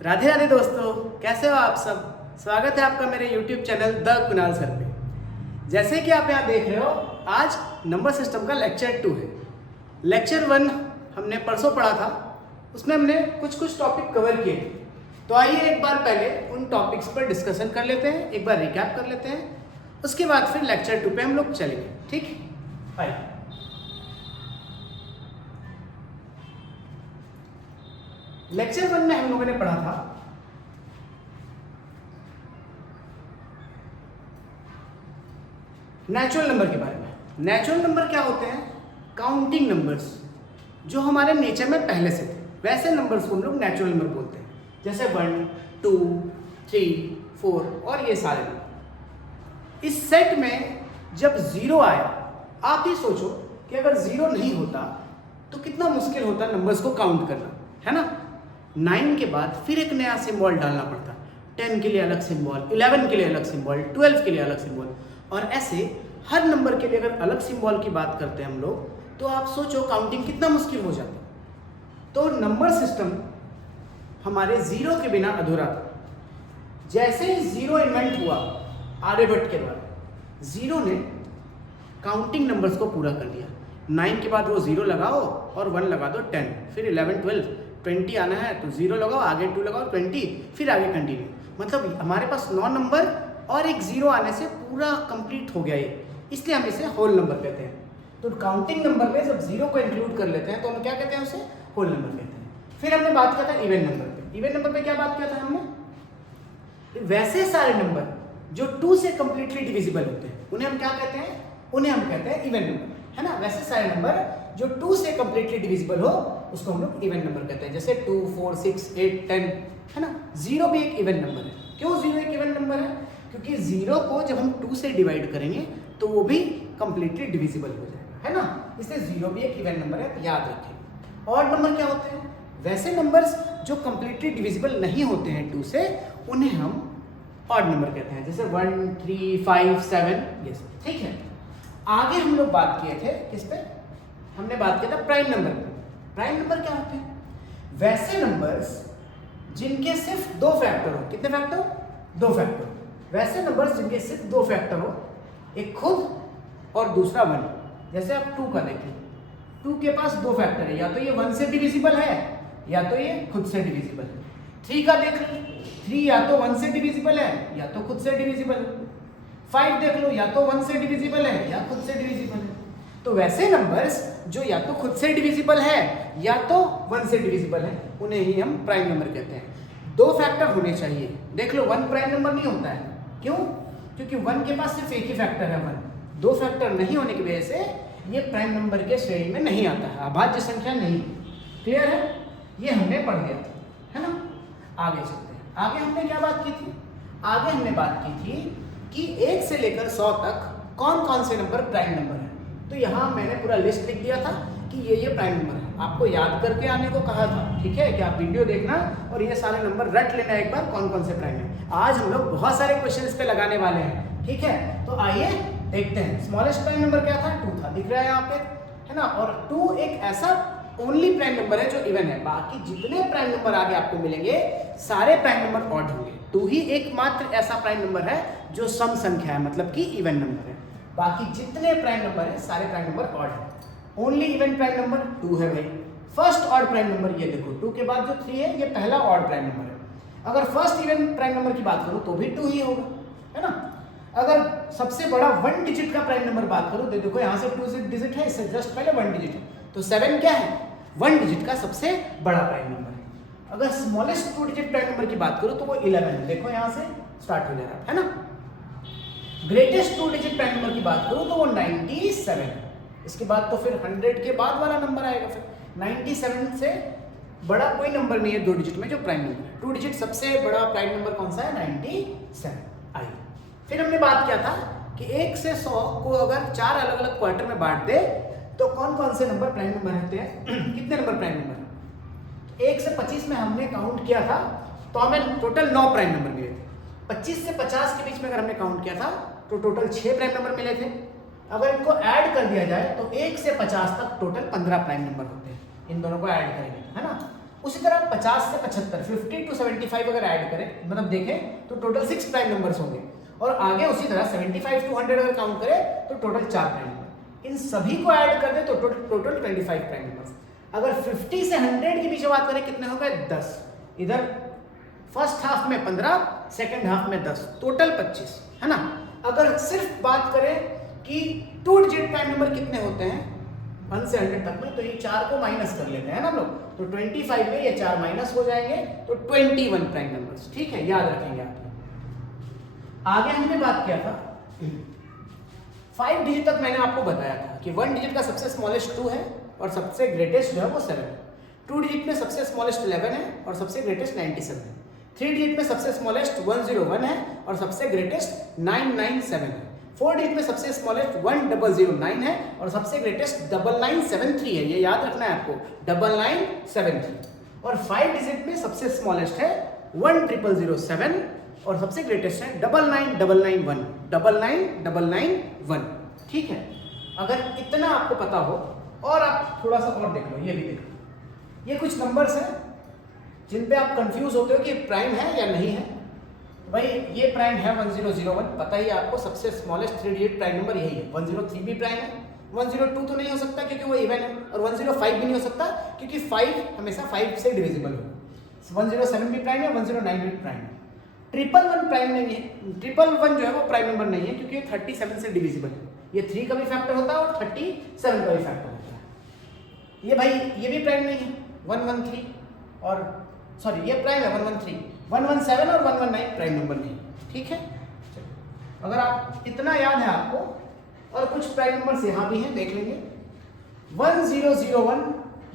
राधे राधे दोस्तों, कैसे हो आप सब। स्वागत है आपका मेरे YouTube channel the Kunal sir पे। जैसे कि आप यहाँ देख रहे हो, आज नंबर सिस्टम का लेक्चर 2 है। लेक्चर 1 हमने परसों पढ़ा था, उसमें हमने कुछ टॉपिक कवर किए थे। तो आइए एक बार पहले उन टॉपिक्स पर डिस्कशन कर लेते हैं, एक बार रिकैप कर लेते हैं, उसके बाद फिर लेक्चर 2 पे हम लोग चलेंगे। ठीक, आइए। लेक्चर 1 में हम लोगों ने पढ़ा था नेचुरल नंबर के बारे में। नेचुरल नंबर क्या होते हैं? काउंटिंग नंबर्स जो हमारे नेचर में पहले से थे, वैसे नंबर्स को हम लोग नेचुरल नंबर बोलते हैं। जैसे 1, 2, 3, 4 और ये सारे नंबर। इस सेट में जब 0 आया, आप ही सोचो कि अगर 0 नहीं होता तो कितना मुश्किल होता नंबर्स को काउंट करना, है ना। 9 के बाद फिर एक नया सिंबल डालना पड़ता, 10 के लिए अलग सिंबल, 11 के लिए अलग सिंबल, 12 के लिए अलग सिंबल, और ऐसे हर नंबर के लिए अगर अलग सिंबल की बात करते हैं हम लोग, तो आप सोचो काउंटिंग कितना मुश्किल हो जाता। तो नंबर सिस्टम हमारे 0 के बिना अधूरा था। जैसे ही 0 इन्वेंट हुआ आर्यभट्ट के द्वारा, 0 ने काउंटिंग नंबर्स को पूरा कर दिया। 9 के बाद वो 0 लगाओ और 1 लगा दो 10, फिर 11, 12, 20 आना है तो 0 लगाओ, आगे 2 लगाओ 20, फिर आगे कंटिन्यू। मतलब हमारे पास 9 नंबर और एक 0 आने से पूरा कंप्लीट हो गया ये, इसलिए हम इसे होल नंबर कहते हैं। तो काउंटिंग नंबर में जब 0 को इंक्लूड कर लेते हैं तो हम क्या कहते हैं? उसे होल नंबर कहते हैं। फिर हमने बात किया था इवन नंबर पे। इवन नंबर पे क्या बात किया था हमने? वैसे सारे नंबर जो 2 से कंप्लीटली डिविजिबल होते हैं उन्हें हम क्या कहते हैं? उन्हें हम कहते हैं इवन नंबर, है ना। वैसे सारे नंबर जो 2 से कंप्लीटली डिविजिबल हो उसको हम लोग इवन नंबर कहते हैं। जैसे 2, 4, 6, 8, 10, है ना। 0 भी एक इवन नंबर है। क्यों 0 एक इवन नंबर है? क्योंकि 0 को जब हम 2 से डिवाइड करेंगे तो वो भी कंप्लीटली डिविजिबल हो जाएगा, है ना। इसलिए 0 भी एक इवन नंबर है, याद रखें। ऑड नंबर क्या होते हैं? वैसे नंबर्स जो कंप्लीटली डिविजिबल नहीं होते हैं 2 से, उन्हें हम ऑड नंबर कहते हैं। जैसे 1, 3, 5, 7, ये सब, ठीक है। आगे हम लोग बात किए थे किस पे? हमने बात किया था प्राइम नंबर पे। प्राइम नंबर क्या होते हैं? वैसे नंबर्स जिनके सिर्फ 2 फैक्टर हो। कितने फैक्टर? 2 फैक्टर। वैसे नंबर्स जिनके सिर्फ 2 फैक्टर हो, एक खुद और दूसरा 1। जैसे आप 2 का देखिए, 2 के पास 2 फैक्टर है, या तो ये 1 से डिविजिबल है या तो ये खुद से डिविजिबल है। 3 का देख लो, 3 या तो 1 से डिविजिबल है या तो खुद से डिविजिबल है। 5 देख लो, या तो 1 से डिविजिबल है या खुद से डिविजिबल है। तो वैसे नंबर्स जो या तो खुद से डिविजिबल है या तो 1 से डिविजिबल है, उन्हें ही हम प्राइम नंबर कहते हैं। 2 फैक्टर होने चाहिए। देख लो 1 प्राइम नंबर नहीं होता है। क्यों? क्योंकि 1 के पास सिर्फ एक ही फैक्टर है 1। 2 फैक्टर नहीं होने की वजह से ये प्राइम नंबर के श्रेणी में नहीं आता है, अभाज्य संख्या नहीं। क्लियर है? ये हमने पढ़ लिया था, है ना। आगे चलते हैं। आगे हमने क्या बात की थी? आगे हमने बात की थी कि 1 से लेकर 100 तक कौन कौन से नंबर प्राइम नंबर है। तो यहाँ मैंने पूरा लिस्ट लिख दिया था कि ये प्राइम नंबर है। आपको याद करके आने को कहा था, ठीक है। कि आप वीडियो देखना और ये सारे नंबर रट लेना एक बार, कौन कौन से प्राइम है। आज हम लोग बहुत सारे क्वेश्चन इस पे लगाने वाले हैं, ठीक है। तो आइए देखते हैं। स्मॉलेस्ट प्राइम नंबर क्या था? 2 था, दिख रहा है यहाँ पे, है ना। और 2 एक ऐसा ओनली प्राइम नंबर है जो इवन है। बाकी जितने प्राइम नंबर आगे आपको मिलेंगे सारे प्राइम नंबर ऑड होंगे। 2 ही एकमात्र ऐसा प्राइम नंबर है जो सम संख्या है, मतलब कि इवन नंबर है। बाकी जितने प्राइम नंबर है सारे प्राइम नंबर ऑड है। ओनली इवन प्राइम नंबर 2 है भाई। फर्स्ट ऑड प्राइम नंबर ये देखो, 2 के बाद जो 3 है ये पहला ऑड प्राइम नंबर है। अगर फर्स्ट इवन प्राइम नंबर की बात करूं तो भी 2 ही होगा, है ना। अगर सबसे बड़ा 1 डिजिट का प्राइम नंबर बात करूं तो देखो यहाँ से 2 डिजिट है, इससे जस्ट पहले 1 डिजिट है, तो 7 क्या है? 1 डिजिट का सबसे बड़ा प्राइम नंबर है। अगर स्मॉलेस्ट 2 डिजिट प्राइम नंबर की बात करूं तो वो 11 है। देखो यहाँ से स्टार्ट हो जा रहा है ना। ग्रेटेस्ट 2 डिजिट प्राइम नंबर की बात करूं तो वो 97 है। इसके बाद तो फिर 100 के बाद वाला नंबर आएगा। फिर 97 से बड़ा कोई नंबर नहीं है 2 डिजिट में जो प्राइम नंबर है। 2 डिजिट सबसे बड़ा प्राइम नंबर कौन सा है? 97। आइए फिर हमने बात किया था कि 1 से 100 को अगर 4 अलग अलग क्वार्टर में बांट दे तो कौन कौन से नंबर प्राइम नंबर रहते हैं? कितने नंबर प्राइम नंबर? 1 से 25 में हमने काउंट किया था तो हमें टोटल 9 प्राइम नंबर मिले थे। 25 से 50 के बीच में अगर हमने काउंट किया था तो टोटल 6 प्राइम नंबर मिले थे। अगर इनको ऐड कर दिया जाए तो 1 से 50 तक टोटल 15 प्राइम नंबर होते हैं। इन दोनों को ऐड करेंगे, है ना। उसी तरह 50 से 75, 50 to 75 अगर ऐड करें, मतलब देखें तो टोटल 6 प्राइम नंबर्स होंगे, और आगे उसी तरह 75 to 100 अगर काउंट करें तो टोटल 4 प्राइम नंबर। इन सभी को ऐड कर दें तो टोटल 25 प्राइम नंबर्स। अगर 50 से 100 के बीच बात करें कितने हो गए? 10। इधर फर्स्ट हाफ में 15, सेकेंड हाफ में 10, टोटल 25, है ना। अगर सिर्फ बात करें कि 2 डिजिट प्राइम नंबर कितने होते हैं 1 से 100 तक में, तो ये 4 को माइनस कर लेते हैं ना हम लोग, तो 25 में ये 4 माइनस हो जाएंगे, तो 21 प्राइम नंबर्स। ठीक है, याद रखेंगे आप। आगे हमने बात किया था 5 डिजिट तक, मैंने आपको बताया था कि 1 डिजिट का सबसे स्मॉलेस्ट 2 है और सबसे ग्रेटेस्ट जो है वो 7 है। 2 डिजिट में सबसे स्मॉलेस्ट 11 है और सबसे ग्रेटेस्ट 97 है। 3 डिजिट में सबसे स्मॉलेस्ट 101 है और सबसे ग्रेटेस्ट 997 है। 4 डिजिट में सबसे स्मॉलेस्ट 1009 है और सबसे ग्रेटेस्ट 9973 है। ये याद रखना है आपको, 9973। और 5 डिजिट में सबसे स्मॉलेस्ट है 10007 और सबसे ग्रेटेस्ट है 99991, 99991। ठीक है, अगर इतना आपको पता हो, और आप थोड़ा सा और देख लो, ये भी देख लो, ये कुछ नंबर्स हैं जिन पे आप कंफ्यूज होते हो कि प्राइम है या नहीं है। भाई ये प्राइम है 1001, पता ही आपको, सबसे स्मॉलेस्ट 3 डिजिट प्राइम नंबर यही है। 103 भी प्राइम है, 102 तो नहीं हो सकता क्योंकि वो इवन है, और 105 भी नहीं हो सकता क्योंकि 5 हमेशा 5 से डिविजिबल हो। 107 भी प्राइम है, 109 भी प्राइम है। 111 प्राइम नहीं है, 111 जो है वो प्राइम नंबर नहीं है क्योंकि 37 से डिविजिबल है। ये 3 का भी फैक्टर होता है और 37 का भी फैक्टर होता है। ये भाई ये भी प्राइम नहीं है, 113, और सॉरी ये प्राइम है 113, 117 और 119 प्राइम नंबर नहीं। ठीक है, अगर आप इतना याद है आपको, और कुछ प्राइम नंबर्स यहाँ भी हैं, देख लेंगे। 1001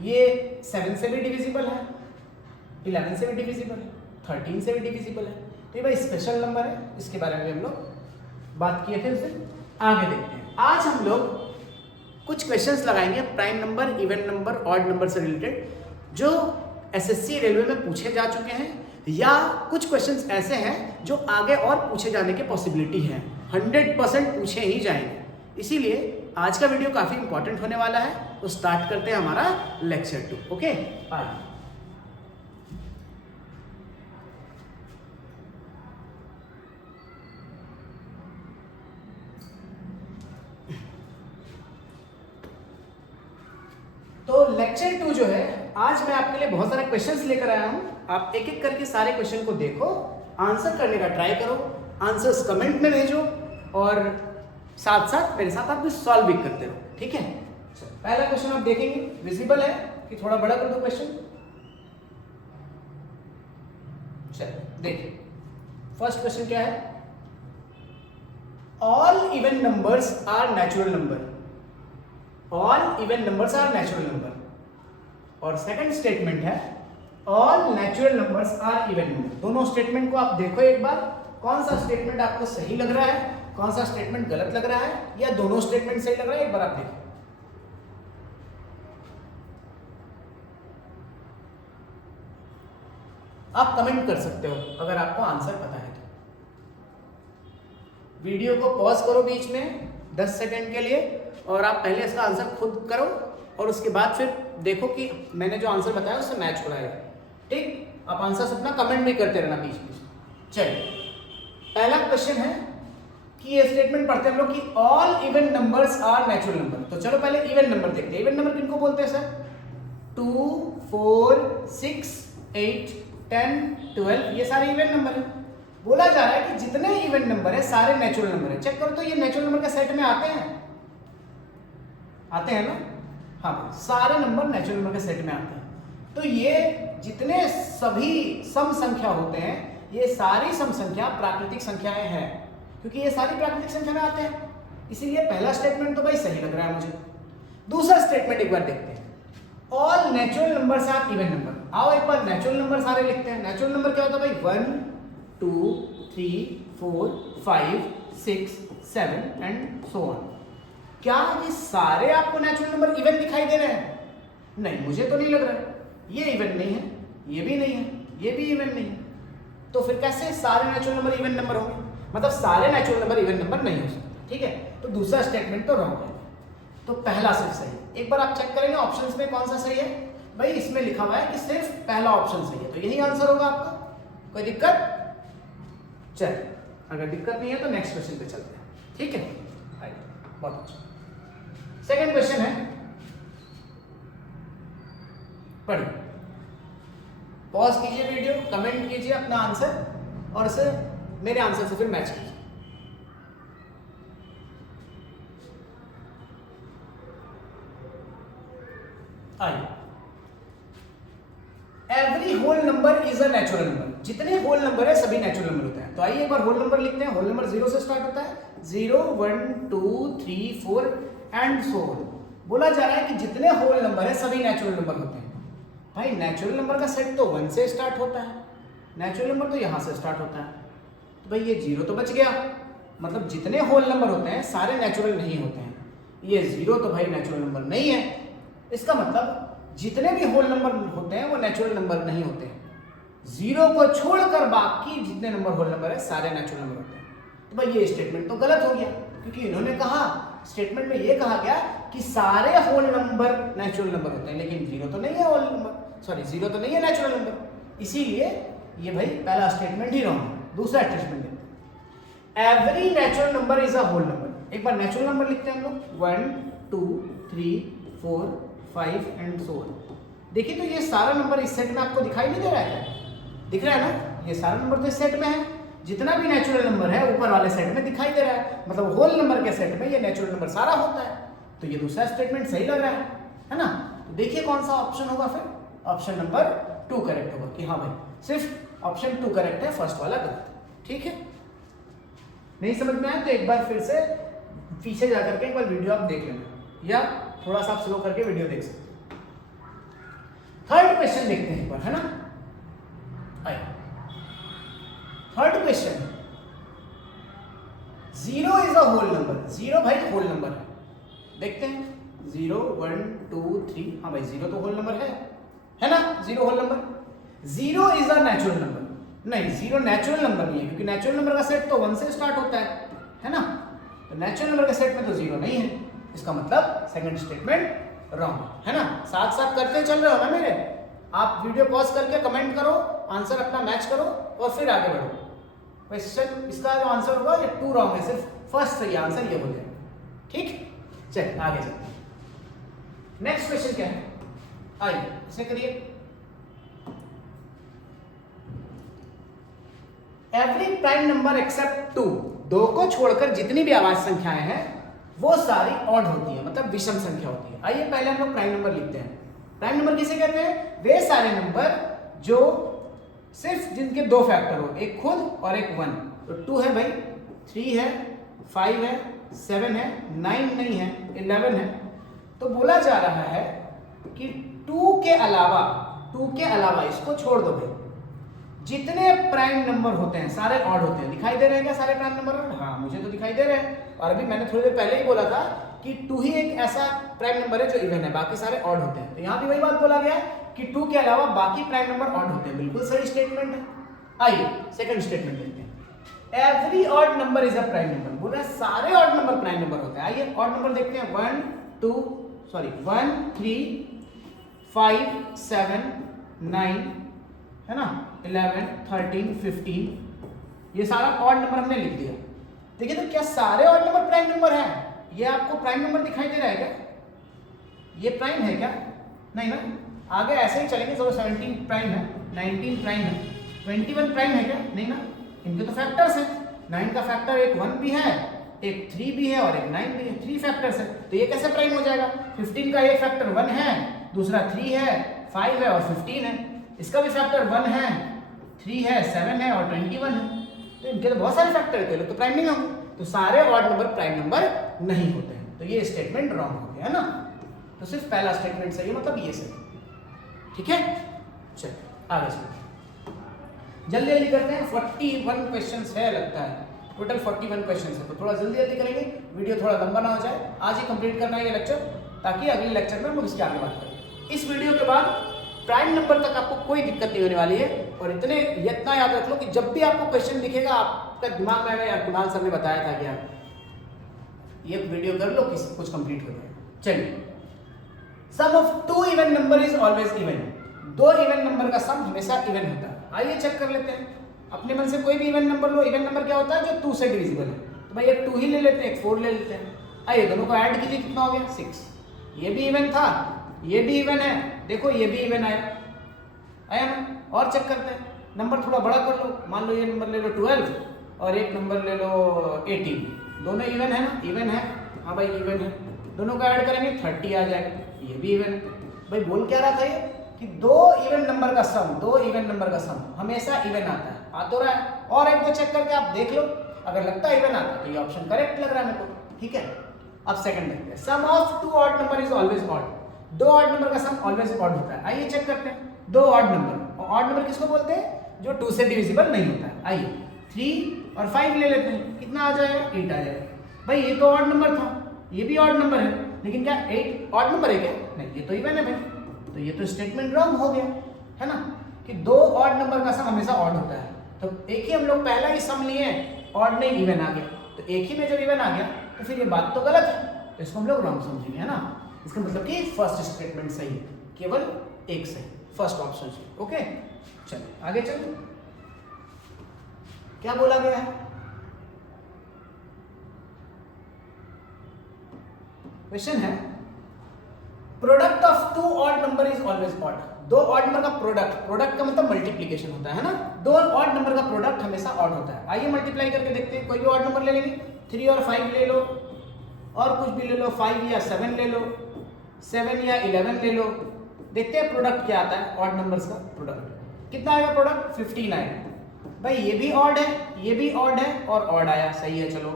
ये 7 से भी डिविजिबल है, 11 से भी डिविजिबल है, 13 से भी डिविजिबल है। तो ये भाई स्पेशल नंबर है, इसके बारे में हम लोग बात किए थे। उसे आगे देखते हैं। आज हम लोग कुछ क्वेश्चंस लगाएंगे prime number, even number, odd number से रिलेटेड, जो एसएससी रेलवे में पूछे जा चुके हैं, या कुछ क्वेश्चंस ऐसे हैं जो आगे और पूछे जाने की पॉसिबिलिटी है, 100% पूछे ही जाएंगे। इसीलिए आज का वीडियो काफ़ी इंपॉर्टेंट होने वाला है। तो स्टार्ट करते हैं हमारा लेक्चर 2। ओके, आइए। तो लेक्चर 2 जो है, आज मैं आपके लिए बहुत सारे क्वेश्चंस लेकर आया हूं। आप एक एक करके सारे क्वेश्चन को देखो, आंसर करने का ट्राई करो, आंसर्स कमेंट में भेजो, और साथ साथ मेरे साथ आप भी सॉल्व भी करते रहो। ठीक है, पहला क्वेश्चन आप देखेंगे, विजिबल है कि थोड़ा बड़ा कर दो क्वेश्चन? चलिए देखिए, फर्स्ट क्वेश्चन क्या है? All even numbers are natural number. All even numbers are natural number. और सेकंड स्टेटमेंट है all natural numbers are even number. दोनों स्टेटमेंट को आप देखो एक बार, कौन सा स्टेटमेंट आपको सही लग रहा है, कौन सा स्टेटमेंट गलत लग रहा है, या दोनों स्टेटमेंट सही लग रहा है, एक बार आप देखो। आप कमेंट कर सकते हो अगर आपको आंसर पता है तो। वीडियो को पॉज करो बीच में 10 सेकंड के लिए, और आप पहले इसका आंसर खुद करो, और उसके बाद फिर देखो कि मैंने जो आंसर बताया उससे मैच हो रहा है। ठीक, आप आंसर अपना कमेंट भी करते रहना बीच बीच में। चलिए, पहला क्वेश्चन है कि ये स्टेटमेंट पढ़ते हैं हम लोग कि all even numbers are natural number. तो चलो पहले इवन नंबर देखते हैं। इवन नंबर किनको बोलते हैं सर? 2, 4, 6, 8, 10, 12, ये सारे इवन नंबर हैं। बोला जा रहा है कि जितने इवन नंबर है सारे नेचुरल नंबर है। चेक करो तो ये नेचुरल नंबर के सेट में आते हैं, आते हैं ना? हाँ, सारे नंबर नेचुरल नंबर के सेट में आते हैं। तो ये जितने सभी सम संख्या होते हैं, ये सारी सम संख्या प्राकृतिक संख्याएं हैं, क्योंकि ये सारी प्राकृतिक संख्या में आते हैं। इसीलिए पहला स्टेटमेंट तो भाई सही लग रहा है मुझे। दूसरा स्टेटमेंट एक बार देखते हैं, all natural numbers are even number. आओ एक बार नेचुरल नंबर सारे लिखते हैं। नेचुरल नंबर क्या होता है भाई? 1, 2, 3, 4, 5, 6, 7 एंड सो ऑन। क्या ये सारे आपको नेचुरल नंबर इवन दिखाई दे रहे हैं? नहीं, मुझे तो नहीं लग रहा है। ये इवन नहीं है, ये भी नहीं है, ये भी इवन नहीं है। तो फिर कैसे सारे नेचुरल नंबर इवन नंबर होंगे? मतलब सारे नेचुरल नंबर इवन नंबर नहीं हो सकते। ठीक है, तो दूसरा स्टेटमेंट तो रॉन्ग है। तो पहला सिर्फ सही। एक बार आप चेक करेंगे ऑप्शंस में कौन सा सही है। भाई इसमें लिखा हुआ है कि सिर्फ पहला ऑप्शन सही है, तो यही आंसर होगा आपका। कोई दिक्कत? चल, अगर दिक्कत नहीं है तो नेक्स्ट क्वेश्चन पे चलते हैं, ठीक है? आइए, बहुत अच्छा। सेकंड क्वेश्चन है, पढ़िए, पॉज कीजिए वीडियो, कमेंट कीजिए अपना आंसर और इसे मेरे आंसर से फिर मैच कीजिए। आइए, every whole number is a natural number, जितने होल नंबर है सभी नेचुरल नंबर होते हैं। तो आइए एक बार होल नंबर लिखते हैं। होल नंबर 0 से स्टार्ट होता है, 0 1 2 3 4 एंड सो ऑन। बोला जा रहा है कि जितने होल नंबर है सभी नेचुरल नंबर होते हैं। भाई नेचुरल नंबर का सेट तो 1 से स्टार्ट होता है, नेचुरल नंबर तो यहां से स्टार्ट होता है, तो भाई ये 0 तो बच गया। मतलब जितने होल नंबर होते हैं सारे नेचुरल नहीं होते हैं। ये 0 तो भाई नेचुरल नंबर नहीं है। इसका मतलब जितने भी होल नंबर होते हैं वो नेचुरल नंबर नहीं होते हैं। 0 को छोड़कर बाकी जितने नंबर होल नंबर है सारे नेचुरल नंबर होते हैं। तो भाई ये स्टेटमेंट तो गलत हो गया, क्योंकि इन्होंने कहा, स्टेटमेंट में ये कहा गया कि सारे होल नंबर नेचुरल नंबर होते हैं, लेकिन 0 तो नहीं है होल नंबर, सॉरी 0 तो नहीं है नेचुरल नंबर। इसीलिए ये भाई पहला स्टेटमेंट ही रॉन्ग है। दूसरा स्टेटमेंट देखते हैं, every natural number is a whole number. एक बार नेचुरल नंबर लिखते हैं हम लोग, 1 2 3 4 5 एंड सो ऑन। देखिए तो ये सारा नंबर इस सेट में आपको दिखाई नहीं दे रहा है क्या? दिख रहा है ना, ये सारा नंबर तो इस सेट में है। जितना भी नेचुरल नंबर है ऊपर वाले सेट में दिखाई दे रहा है, मतलब होल नंबर के सेट में ये नेचुरल नंबर सारा होता है। तो ये दूसरा स्टेटमेंट सही लग रहा है ना? तो देखिए कौन सा ऑप्शन होगा फिर। ऑप्शन नंबर 2 करेक्ट होगा कि हाँ भाई सिर्फ ऑप्शन 2 करेक्ट है, फर्स्ट वाला गलत। ठीक है, नहीं समझ में आया तो एक बार फिर से पीछे जाकर के एक बार वीडियो आप देख लेना, या थोड़ा सा स्लो करके वीडियो देख सकते हैं। थर्ड क्वेश्चन देखते हैं एक बार, है ना? आइए, third question, 0 is a whole number. 0 भाई होल नंबर है, देखते हैं 0 1 2 3। हाँ भाई 0 तो होल नंबर है ना? 0 whole number. 0 is a natural number. नहीं, 0 नेचुरल नंबर नहीं है, क्योंकि नेचुरल नंबर का सेट तो 1 से स्टार्ट होता है ना? तो नेचुरल नंबर के सेट में तो 0 नहीं है। इसका मतलब सेकंड स्टेटमेंट रॉन्ग है ना? साथ साथ करते चल रहे हो ना मेरे? आप वीडियो पॉज करके कमेंट करो, आंसर अपना मैच करो और फिर आगे बढ़ो। क्वेश्चन इसका जो आंसर होगा ये 2 रॉन्ग है, सिर्फ फर्स्ट सही आंसर ये हो जाएगा। ठीक, चलिए आगे चलते हैं। नेक्स्ट क्वेश्चन क्या है, आइए इसे करिए। एवरी प्राइम नंबर एक्सेप्ट 2 को छोड़कर जितनी भी आवाज संख्याएं हैं वो सारी ऑड होती है, मतलब विषम संख्या होती है। आइए पहले हम लोग प्राइम नंबर लिखते हैं। प्राइम नंबर किसे कहते हैं? वे सारे नंबर जो सिर्फ जिनके 2 फैक्टर हो, एक खुद और एक 1। तो 2 है भाई, 3 है, 5 है, 7 है, 9 नहीं है, 11 है। तो बोला जा रहा है कि 2 के अलावा इसको छोड़ दो भाई, जितने प्राइम नंबर होते हैं सारे ऑड होते हैं। दिखाई दे रहे हैं क्या सारे प्राइम नंबर? हाँ मुझे तो दिखाई दे रहे हैं। और अभी मैंने थोड़ी देर पहले ही बोला था कि 2 ही एक ऐसा प्राइम नंबर है जो इवन है, बाकी सारे ऑड होते हैं। तो यहाँ भी वही बात बोला गया कि 2 के अलावा बाकी प्राइम नंबर ऑड होते हैं। बिल्कुल सही स्टेटमेंट है। आइए सेकंड स्टेटमेंट देखते हैं। Every odd number is a prime number. बोल रहा है सारे ऑड नंबर प्राइम नंबर होते हैं। आइए ऑड नंबर देखते हैं। 1 3 5 7 9 है ना, 11 13 15, ये सारा ऑड नंबर हमने लिख दिया। देखिए तो क्या सारे ऑड नंबर प्राइम नंबर है? ये आपको प्राइम नंबर दिखाई दे रहा है क्या? ये प्राइम है क्या? नहीं ना। आगे ऐसे ही चलेंगे। चलो 17 प्राइम है, 19 प्राइम है, 21 प्राइम है क्या? नहीं ना। इनके तो फैक्टर्स हैं। 9 का फैक्टर एक 1 भी है, एक 3 भी है और एक 9 भी है। 3 फैक्टर्स है, तो ये कैसे प्राइम हो जाएगा? 15 का एक फैक्टर 1 है, दूसरा 3 है, 5 है और 15 है। इसका भी फैक्टर 1 है, 3 है, 7 है और 21 है। तो इनके तो बहुत सारे फैक्टर है, तो प्राइम नहीं होंगे। तो सारे ऑड नंबर प्राइम नंबर नहीं होते हैं। तो ये स्टेटमेंट रॉन्ग हो गया है ना। तो सिर्फ पहला स्टेटमेंट सही है, मतलब ये सही। ठीक है, चलिए आगे चलते जल्दी जल्दी करते हैं। 41 क्वेश्चंस है लगता है, टोटल 41 क्वेश्चंस है, तो थोड़ा जल्दी जल्दी करेंगे, वीडियो थोड़ा लंबा ना हो जाए। आज ही कंप्लीट करना है ये लेक्चर, ताकि अगले लेक्चर में हम इसके आगे बात करें। इस वीडियो के बाद प्राइम नंबर तक आपको कोई दिक्कत नहीं होने वाली है। और इतना याद रख लो कि जब भी आपको क्वेश्चन दिखेगा आपका दिमाग में आएगा यार कुणाल सर ने बताया था क्या, ये वीडियो कर लो कि कुछ कंप्लीट हो जाए। चलिए sum of two even number is always even, दो इवन नंबर का सम हमेशा इवन होता है। आइए चेक कर लेते हैं, अपने मन से कोई भी इवन नंबर लो। इवन नंबर क्या होता है? जो 2 से डिविजिबल है। तो भाई एक 2 ही ले लेते हैं, एक 4 ले लेते हैं। आइए दोनों को ऐड कीजिए, कितना हो गया? 6। ये भी इवन था, ये भी इवन है, देखो ये भी इवन आया ना। और चेक करते हैं, नंबर थोड़ा बड़ा कर लो, मान लो ये नंबर ले लो 12 और एक नंबर ले लो 18, दोनों इवन है ना? इवन है, हाँ भाई इवन है। दोनों को ऐड करेंगे 30 आ जाएगा, ये भी इवन है। भाई बोल क्या रहा था ये कि दो इवन नंबर का सम हमेशा इवन आता है, आ तो रहा है। और एक दो चेक करके आप देख लो, अगर लगता है इवन आता है तो ये ऑप्शन करेक्ट लग रहा है मेरे को, ठीक है। अब सेकंड देखते हैं, sum of two odd number is always odd, दो ऑड नंबर का सम ऑलवेज ऑड होता है। आइए चेक करते हैं, दो ऑड नंबर किसको बोलते हैं? जो 2 से डिविजिबल नहीं होता है। आइए 3 और 5 ले लेते हैं, कितना आ जाएगा? 8 आ जाएगा। भाई ये तो ऑड नंबर था, ये भी ऑड नंबर है, लेकिन क्या 8 ऑड नंबर है क्या? नहीं, ये तो इवन है भाई। तो ये तो स्टेटमेंट रॉन्ग हो गया, है ना, कि दो ऑड नंबर का सम हमेशा ऑड होता है। तो एक ही हम लोग पहला ही सम लिए, ऑड नहीं इवन आ गया, तो एक ही में जब इवन आ गया तो फिर ये बात तो गलत है, तो इसको हम लोग रॉन्ग समझेंगे, है ना। इसका मतलब कि फर्स्ट स्टेटमेंट सही है, केवल एक सही, फर्स्ट ऑप्शन सही। ओके, चलिए आगे चलिए, क्या बोला गया है? क्वेश्चन है, product of two odd number is always odd, दो ऑड नंबर का प्रोडक्ट का मतलब मल्टीप्लिकेशन होता है ना, दो ऑड नंबर का प्रोडक्ट हमेशा ऑड होता है। आइए मल्टीप्लाई करके देखते हैं, कोई भी ऑड नंबर ले लेंगे, 3 और 5 ले लो, और कुछ भी ले लो, 5 या 7 ले लो, 7 या 11 ले लो, देखते हैं प्रोडक्ट क्या आता है। ऑड नंबर्स का प्रोडक्ट कितना आएगा? प्रोडक्ट 15 आएगा। भाई ये भी ऑड है, ये भी ऑड है, और ऑड आया, सही है, चलो।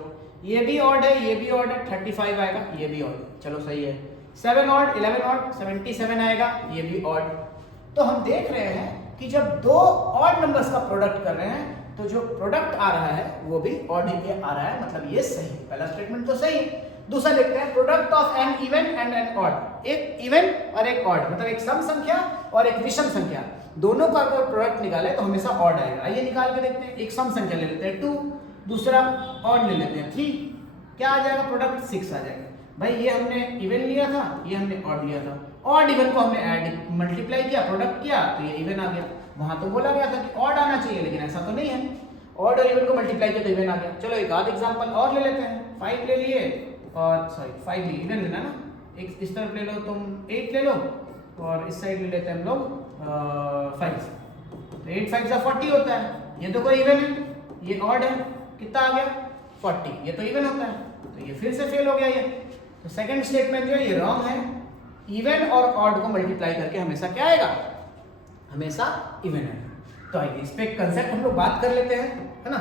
ये भी ऑड है, ये भी ऑड है, 35 आएगा, ये भी ऑड है, चलो सही है। 7 ऑड, 11 ऑड, 77 आएगा, ये भी ऑड। तो हम देख रहे हैं कि जब दो ऑड नंबर्स का प्रोडक्ट कर रहे हैं तो जो प्रोडक्ट आ रहा है वो भी ऑड ही आ रहा है, मतलब ये सही है, पहला स्टेटमेंट तो सही है। दूसरा देखते हैं, product of an even and an odd, एक इवन और एक ऑड, मतलब एक सम संख्या और एक विषम संख्या, दोनों का अगर प्रोडक्ट निकाले तो हमेशा ऑड आएगा। आइए निकाल के देखते हैं, एक सम संख्या ले लेते हैं 2, दूसरा ऑड ले लेते हैं 3, क्या आ जाएगा? प्रोडक्ट 6 आ जाएगा। भाई ये हमने इवन लिया था, ये हमने ऑड लिया था, ऑड इवन को हमने ऐड मल्टीप्लाई किया, प्रोडक्ट किया, तो ये इवन आ गया। वहां तो बोला गया था कि ऑड आना चाहिए, लेकिन ऐसा तो नहीं है, ऑड और इवन को मल्टीप्लाई किया तो इवन आ गया। चलो एक आध एग्जांपल और ले लेते हैं, 5 ले लिए, और सॉरी 5 लिए, इवन लेना ना, एक इस तरफ ले लो तुम 8 ले लो, और इस साइड ले लेते हैं हम लोग 5, तो 8 5 जा 40 होता है। ये तो कोई इवन है, ये ऑड है, कितना आ गया? 40, ये तो इवन होता है, तो ये फिर से फेल हो गया ये। तो सेकंड स्टेटमेंट जो है ये रॉन्ग है, इवन और ऑड को मल्टीप्लाई करके हमेशा क्या आएगा? हमेशा इवन है। तो आइए इस पे कंसेप्ट हम लोग बात कर लेते हैं, है ना।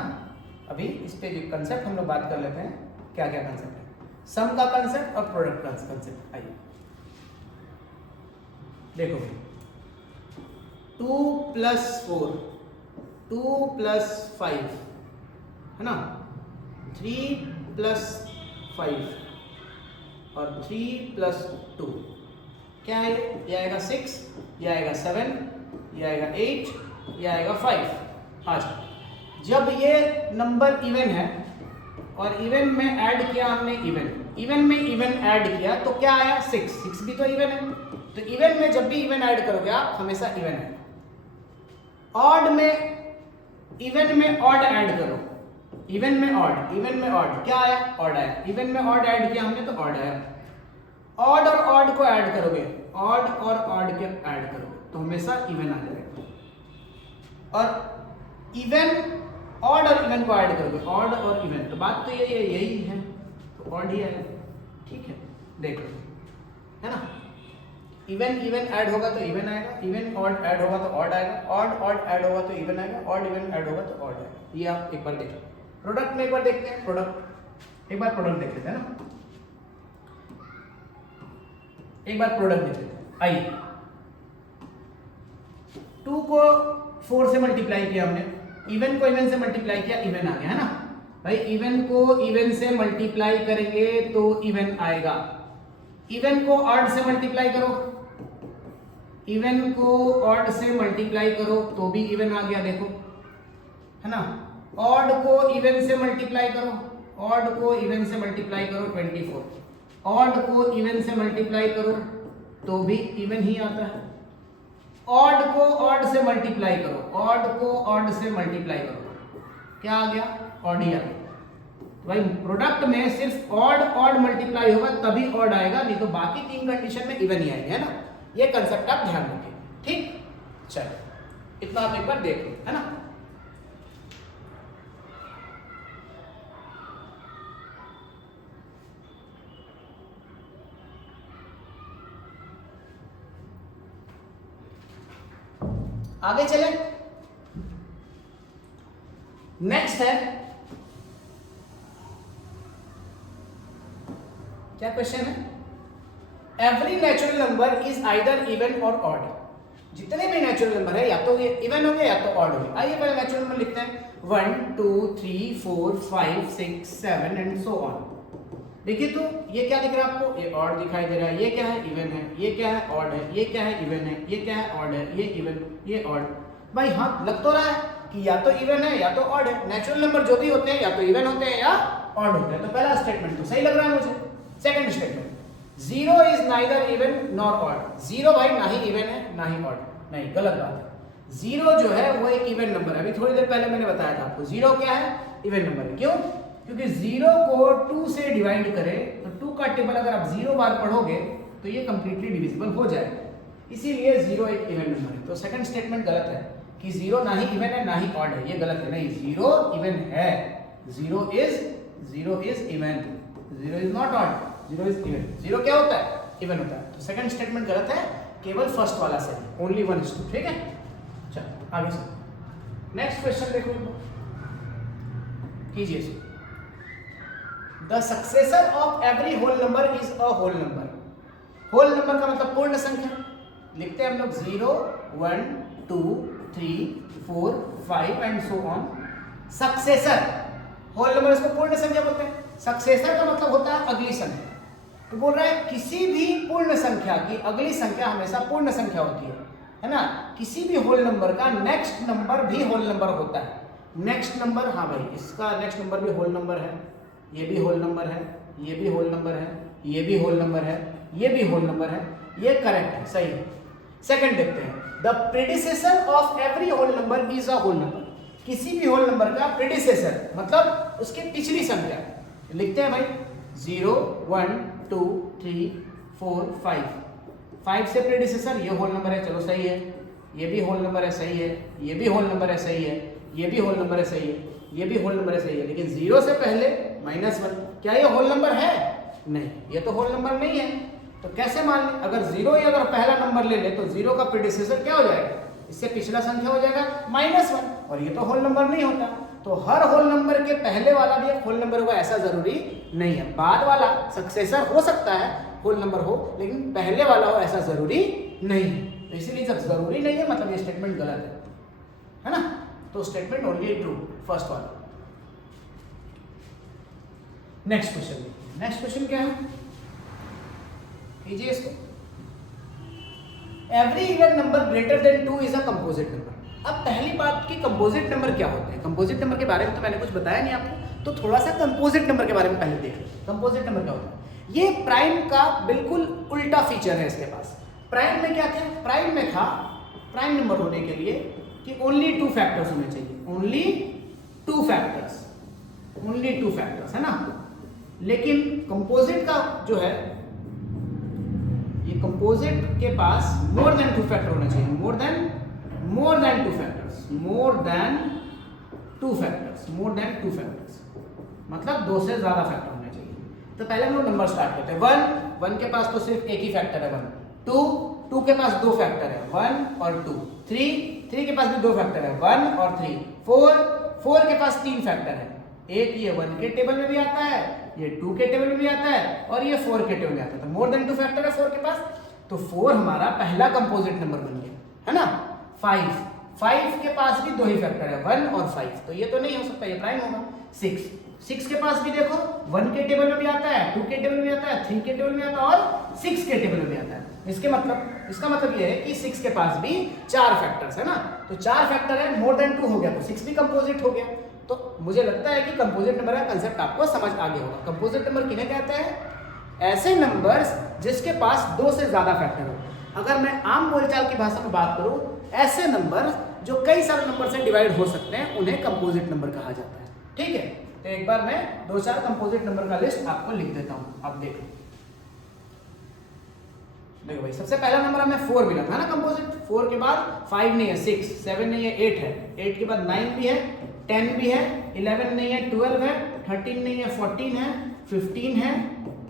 अभी इस पे जो कंसेप्ट हम लोग बात कर लेते हैं, क्या क्या कंसेप्ट है, सम का कंसेप्ट और प्रोडक्ट का कंसेप्ट। आइए देखो, 2 + 4, 2 + 5, है ना, 3 + 5 और 3 + 2, क्या है? ये आएगा 6, ये आएगा 7, ये आएगा 8, ये आएगा 5। अच्छा, जब ये नंबर इवन है और इवन में ऐड किया हमने, इवन में इवन ऐड किया तो क्या आया? 6 भी तो इवन है। तो इवन में जब भी इवन ऐड करोगे आप, हमेशा इवन है। ऑड में इवन में ऑड ऐड करो, इवन में ऑड क्या आया? ऑड आया। इवन में ऑड ऐड किया हमने तो ऑड आया। ऑड और ऑड को ऐड करोगे, ऑड और ऑड के ऐड करोगे तो हमेशा इवन आ जाएगा। और इवन ऑड और इवन को ऐड करोगे, ऑड और इवन, तो बात तो यही है, तो ऑड ही आएगा, ठीक है। देख लो, है ना, इवन ऐड होगा तो इवन आएगा, इवन ऑड ऐड होगा तो ऑड आएगा, ऑड ऐड होगा तो इवन आएगा, ऑड इवन ऐड होगा तो ऑड आएगा। ये आप एक बार देख लो। प्रोडक्ट में एक बार देखते हैं, एक बार प्रोडक्ट देख लेते हैं ना, एक बार प्रोडक्ट देख लेते हैं। आइए, 2 को 4 से मल्टीप्लाई किया हमने, इवन को इवन से मल्टीप्लाई किया, इवन आ गया, है ना। भाई इवन को इवन से मल्टीप्लाई करेंगे तो इवन आएगा। इवन को ऑड से मल्टीप्लाई करो, इवन को ऑड से मल्टीप्लाई करो तो भी इवन आ गया, देखो, है ना। ऑड को इवन से मल्टीप्लाई करो, ऑड को इवन से मल्टीप्लाई करो 24, ऑड को इवन से मल्टीप्लाई करो तो भी इवन ही आता है। ऑड को ऑड से मल्टीप्लाई करो, ऑड को ऑड से मल्टीप्लाई करो, क्या आ गया? ऑड ही आ गया। तो भाई प्रोडक्ट में सिर्फ ऑड ऑड मल्टीप्लाई होगा तभी ऑड आएगा, नहीं तो बाकी तीन कंडीशन में इवन ही आएंगे, है ना। ये कंसेप्ट आप ध्यान रखिए, ठीक। चलो इतना आप एक बार देख लो, है ना। आगे चले, नेक्स्ट है, क्या क्वेश्चन है? Every natural number is either even और ऑड। जितने भी नेचुरल नंबर है या तो ये इवन हो गए या तो ऑड हो गए। आइए पहले नेचुरल नंबर लिखते हैं, 1 2 3 4 5 6 7 एंड सो ऑन। देखिए तो ये क्या दिख रहा है आपको? ये ऑड दिखाई दे रहा है। ये क्या है? इवन है। ये क्या है? ऑड है। ये क्या है? इवन है। ये क्या है? ऑड है। ये इवन, ये ऑड। भाई हाँ, लग तो रहा है कि या तो इवन है या तो ऑड है। नेचुरल नंबर जो भी होते हैं या तो इवन होते हैं या ऑड होते हैं। तो पहला स्टेटमेंट तो सही लग रहा है मुझे। Second statement, 0 is neither even nor odd. 0 भाई ना ही इवन है ना ही ऑड, नहीं, गलत बात है। 0 जो है वो एक इवन नंबर है। अभी थोड़ी देर पहले मैंने बताया था आपको 0 क्या है? इवन नंबर है। क्यों? क्योंकि 0 को 2 से डिवाइड करें तो 2 का टेबल अगर आप 0 बार पढ़ोगे तो ये कंप्लीटली डिविजिबल हो जाएगा, इसीलिए 0 एक इवन नंबर है। तो सेकंड स्टेटमेंट गलत है कि 0 ना ही इवन है ना ही ऑड है, ये गलत है। नहीं, 0 इवन है, 0 is even, 0 is not odd, 0 is even. 0 क्या होता है? इवन होता है। तो सेकंड स्टेटमेंट गलत है, केवल फर्स्ट वाला सही, ओनली 1 is 2, ठीक है। चलो आगे से नेक्स्ट क्वेश्चन देखो, कीजिए। The successor of every whole number is a whole number. Whole number का मतलब पूर्ण संख्या। लिखते हैं हम लोग 0 1 2 3 4 5 and so on. Successor whole number, इसको पूर्ण संख्या बोलते हैं। सक्सेसर का मतलब होता है अगली संख्या। तो बोल रहा है किसी भी पूर्ण संख्या की अगली संख्या हमेशा पूर्ण संख्या होती है ना। किसी भी होल नंबर का नेक्स्ट नंबर भी होल नंबर होता है। नेक्स्ट नंबर, हाँ भाई, इसका नेक्स्ट नंबर भी होल नंबर है, ये भी होल नंबर है, ये भी होल नंबर है, ये भी होल नंबर है, ये भी होल नंबर है, ये करेक्ट है, सही है। सेकंड देखते हैं, the predecessor of every whole number is a whole number. किसी भी होल नंबर का प्रेडिसेसर मतलब उसकी पिछली संख्या। लिखते हैं भाई 0 1 2 3 4 5। 5 से प्रेडिसेसर, ये होल नंबर है, चलो सही है। ये भी होल नंबर है, सही है। ये भी होल नंबर है, सही है। ये भी होल नंबर है, सही है। ये भी होल नंबर है, सही है। लेकिन 0 से पहले -1, क्या ये होल नंबर है? नहीं, ये तो होल नंबर नहीं है। तो कैसे मान लें? अगर 0 ही अगर पहला नंबर ले ले तो 0 का प्रेडिसेसर क्या हो जाएगा? इससे पिछला संख्या हो जाएगा -1, और ये तो होल नंबर नहीं होता। तो हर होल नंबर के पहले वाला भी एक होल नंबर होगा ऐसा जरूरी नहीं है। बाद वाला सक्सेसर हो सकता है होल नंबर हो, लेकिन पहले वाला हो ऐसा जरूरी नहीं है। तो इसीलिए जब जरूरी नहीं है मतलब ये स्टेटमेंट गलत है ना। तो स्टेटमेंट ओनली ट्रू, फर्स्ट वाला। नेक्स्ट क्वेश्चन देखिए। नेक्स्ट क्वेश्चन क्या है, कीजिए इसको। Every even number greater than 2 is a composite number. अब पहली बात कि कंपोजिट नंबर क्या होते हैं। कंपोजिट नंबर के बारे में तो मैंने कुछ बताया नहीं आपको, तो थोड़ा सा कंपोजिट नंबर के बारे में पहले देख लो। कंपोजिट नंबर क्या होता है? ये प्राइम का बिल्कुल उल्टा फीचर है इसके पास। प्राइम में क्या था? प्राइम में था, प्राइम नंबर होने के लिए कि ओनली 2 फैक्टर्स होने चाहिए, ओनली 2 फैक्टर्स, ओनली 2 फैक्टर्स, है ना। लेकिन कंपोजिट का जो है, ये कंपोजिट के पास मोर देन 2 फैक्टर होना चाहिए, more than 2 factors, more than 2 factors, more than 2 factors, मतलब 2 से ज्यादा फैक्टर होने चाहिए। तो पहले हम लोग नंबर स्टार्ट करते हैं। 1 के पास तो सिर्फ एक ही फैक्टर है 1। 2 के पास 2 फैक्टर है 1 और 2। 3 के पास भी 2 फैक्टर है 1 और 3। 4 के पास 3 फैक्टर है, एक ये 1 के टेबल में भी आता है, ये 2 के टेबल में भी आता है और ये 4 के टेबल में आता है। तो मोर देन 2 फैक्टर है 4 के पास, तो 4 हमारा पहला कंपोजिट नंबर बन गया, है ना। 5 के पास भी 2 ही फैक्टर है 1 और 5, तो ये तो नहीं हो सकता, ये प्राइम होगा। 6 के पास भी देखो 1 के टेबल में भी आता है, 2 के टेबल में आता है, 3 के टेबल में आता है और 6 के टेबल में भी आता है। इसका मतलब ये है कि 6 के पास भी 4 फैक्टर्स है ना। तो 4 फैक्टर है, मोर देन 2 हो गया, तो 6 भी कंपोजिट हो गया। तो मुझे लगता है कि कंपोजिट नंबर का कंसेप्ट आपको समझ आ गया होगा। कंपोजिट नंबर किन्हें कहते हैं? ऐसे नंबर्स जिसके पास 2 से ज्यादा फैक्टर हो। अगर मैं आम बोलचाल की भाषा में बात करूं, ऐसे नंबर जो कई सारे नंबर से डिवाइड हो सकते हैं उन्हें कंपोजिट नंबर कहा जाता है। ठीक है, तो एक बार मैं 2-4 कंपोजिट नंबर का लिस्ट आपको लिख देता हूं, आप देखो। देखो भाई, सबसे पहला नंबर हमें 4 मिला था ना कंपोजिट। 4 के बाद 5 नहीं है, 6, 7 नहीं है, 8 है, 8 के बाद 9 भी है, 10 भी है, 11 नहीं है, 12 है, 13 नहीं है, 14 है, 15 है,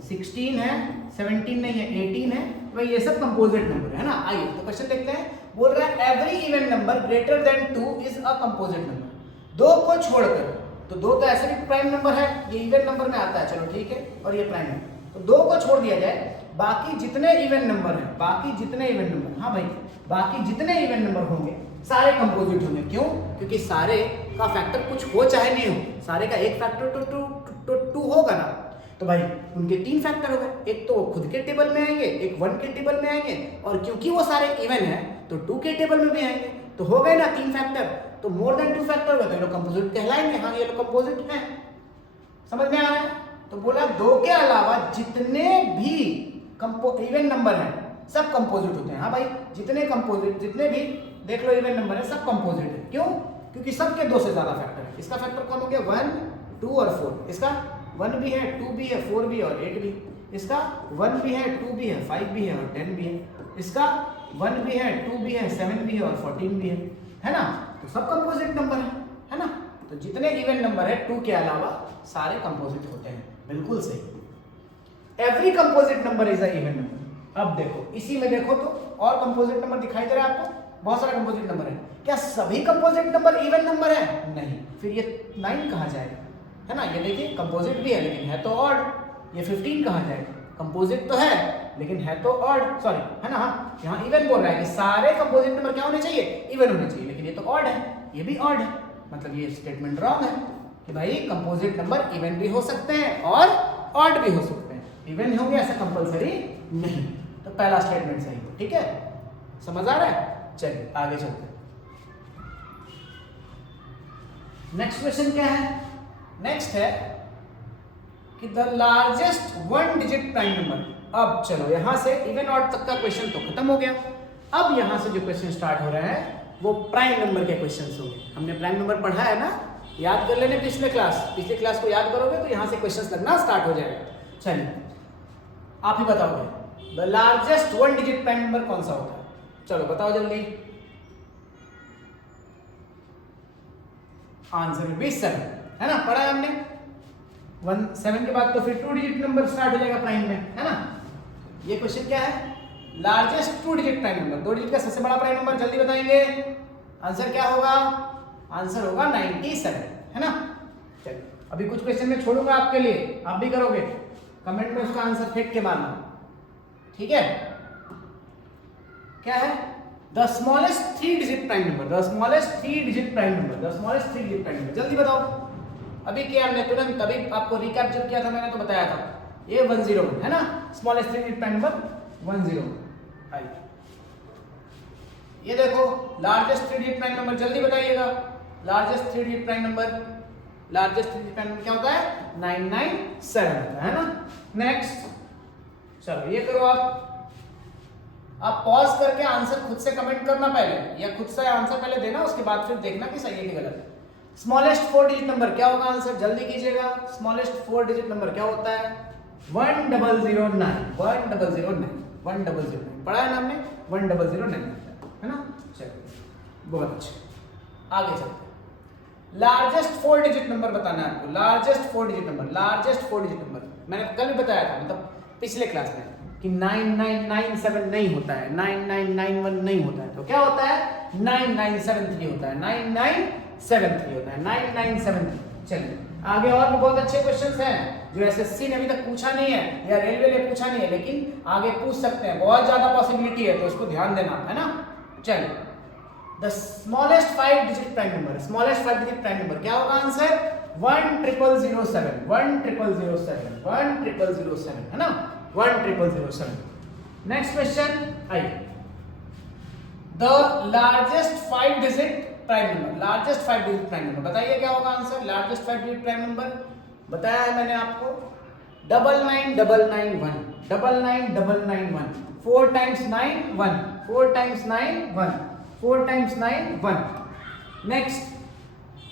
16 है, 17 नहीं है, 18 है। भाई ये सब कंपोजिट नंबर है ना। आइए तो क्वेश्चन देखते हैं। बोल रहा है every even number greater than 2 is a composite number. 2 को छोड़कर, तो 2 तो ऐसे भी प्राइम नंबर है, ये इवन नंबर में आता है, चलो ठीक है, और ये प्राइम है, तो 2 को छोड़ दिया जाए, बाकी जितने इवन नंबर हैं, बाकी जितने इवन नंबर, हाँ भाई, बाकी जितने इवन नंबर होंगे सारे कंपोजिट होंगे। क्यों? क्योंकि सारे का फैक्टर कुछ हो चाहे नहीं हो, सारे का एक फैक्टर तो 2 होगा ना। तो भाई उनके 3 फैक्टर हो गए, एक तो खुद के टेबल में आएंगे, एक 1 के टेबल में आएंगे, और क्योंकि वो सारे इवन है तो 2 के टेबल में भी आएंगे, तो हो गए ना 3 फैक्टर। तो मोर देन 2 फैक्टर होगा तो ये लोग कंपोजिट कहलाएंगे। हाँ, ये लोग कंपोजिट हैं, समझ में आ रहा है। तो बोला 2 के अलावा जितने भी इवन नंबर हैं सब कंपोजिट होते हैं। हाँ भाई, जितने भी देख लो इवन नंबर है सब कंपोजिट है। क्यों? क्योंकि सबके 2 से ज्यादा फैक्टर है। इसका फैक्टर कौन हो गया? 1, 2 और 4। इसका 1 भी है, 2 भी है, 4 भी है और 8 भी। इसका 1 भी है, 2 भी है, 5 भी है और 10 भी है। इसका 1 भी है, 2 भी है, 7 भी है और 14 भी है ना। तो सब कंपोजिट नंबर है ना। तो जितने इवन नंबर है 2 के अलावा सारे कंपोजिट होते हैं। बिल्कुल सही। Every composite number is a even number. अब देखो, इसी में देखो तो और कंपोजिट नंबर दिखाई दे रहा है आपको, बहुत सारे कंपोजिट नंबर है। क्या सभी कंपोजिट नंबर इवन नंबर है? नहीं। फिर ये 9 कहाँ जाएगा? है ना, ये देखिए कंपोजिट भी है लेकिन है तो ऑड। ये 15 कहाँ जाएगा? कंपोजिट तो है लेकिन है तो ऑड, सॉरी, है ना। हाँ, यहाँ इवन बोल रहा है कि सारे कंपोजिट नंबर क्या होने चाहिए? इवन होने चाहिए, लेकिन ये तो ऑड है, ये भी ऑड है। मतलब ये स्टेटमेंट रॉन्ग है कि भाई कंपोजिट नंबर इवन भी हो सकते हैं और ऑड भी हो सकते हैं। इवन होंगे ऐसा कंपलसरी नहीं। तो पहला स्टेटमेंट सही हो। ठीक है, समझ आ रहा है? चलिए आगे चलते हैं। नेक्स्ट क्वेश्चन क्या है? नेक्स्ट है कि the largest 1 digit prime number. अब चलो यहां से इवन ऑड तक का क्वेश्चन तो खत्म हो गया। अब यहां से जो क्वेश्चन स्टार्ट हो रहे हैं वो प्राइम नंबर के क्वेश्चंस होंगे। हमने प्राइम नंबर पढ़ा है ना, याद कर लेने पिछले क्लास को याद करोगे तो यहां से क्वेश्चंस लगना स्टार्ट हो जाएगा। चलिए आप ही बताओगे the largest 1 digit prime number कौन सा होता है? चलो बताओ जल्दी। आंसर विल बी 7, है ना, पढ़ा है हमने। 7 के बाद तो फिर 2 डिजिट नंबर स्टार्ट हो जाएगा प्राइम में, है ना। ये क्वेश्चन क्या है? Largest 2 digit prime number, 2 digit का सबसे बड़ा प्राइम नंबर, जल्दी बताएंगे। आंसर क्या होगा? आंसर होगा 97, है ना। चलिए अभी कुछ क्वेश्चन में छोड़ूंगा आपके लिए, आप भी करोगे, कमेंट में उसका आंसर फेंक के मारना, ठीक है। क्या है? The smallest 3 digit prime number, the smallest 3 digit prime number, the smallest 3 digit prime number, जल्दी बताओ। अभी किया हमने तुरंत, अभी आपको रिकैप जब किया था मैंने तो बताया था, ये 101 है ना, स्मॉलेस्ट 3 डिजिट प्राइम नंबर 101। आइए ये देखो लार्जेस्ट 3 डिजिट प्राइम नंबर, जल्दी बताइएगा। Largest 3 digit prime number, largest 3 digit prime number क्या होता है? 997 होता है ना। नेक्स्ट, चलो ये करो आप पॉज करके आंसर खुद से कमेंट करना पहले, या खुद से आंसर पहले देना, उसके बाद फिर देखना कि सही है कि गलत है। स्मॉलेस्ट 4 डिजिट नंबर क्या होगा? आंसर जल्दी कीजिएगा। स्मॉलेस्ट 4 डिजिट नंबर क्या होता है? 1009, 1009, 1009 पढ़ा है ना हमने, 1009 है ना। चलिए बहुत अच्छे, आगे चलते हैं। लार्जेस्ट 4 डिजिट नंबर बताना है आपको, largest 4 digit number, largest 4 digit number मैंने कल भी बताया था, मतलब पिछले क्लास में, कि 9997 नहीं होता है, 9991 नहीं होता है, तो क्या होता है? 9973 होता है, 9973 होता है, 9973। चलिए आगे और भी बहुत अच्छे क्वेश्चंस हैं जो एसएससी ने अभी तक पूछा नहीं है या रेलवे ने पूछा नहीं है, लेकिन आगे पूछ सकते हैं, बहुत ज्यादा पॉसिबिलिटी है, तो उसको ध्यान देना है ना। चलिए the smallest 5 digit prime number, smallest 5 digit prime number क्या होगा? आंसर 10007, 10007, 10007 है ना, 10007। नेक्स्ट क्वेश्चन आइए, the largest 5 digit prime number, largest 5 digit prime number बताइए क्या होगा answer? Largest 5 digit prime number बताया है मैंने आपको, 999991, 999991, 4 times 9 1, 4 times 9 1, 4 times 9 1. Next,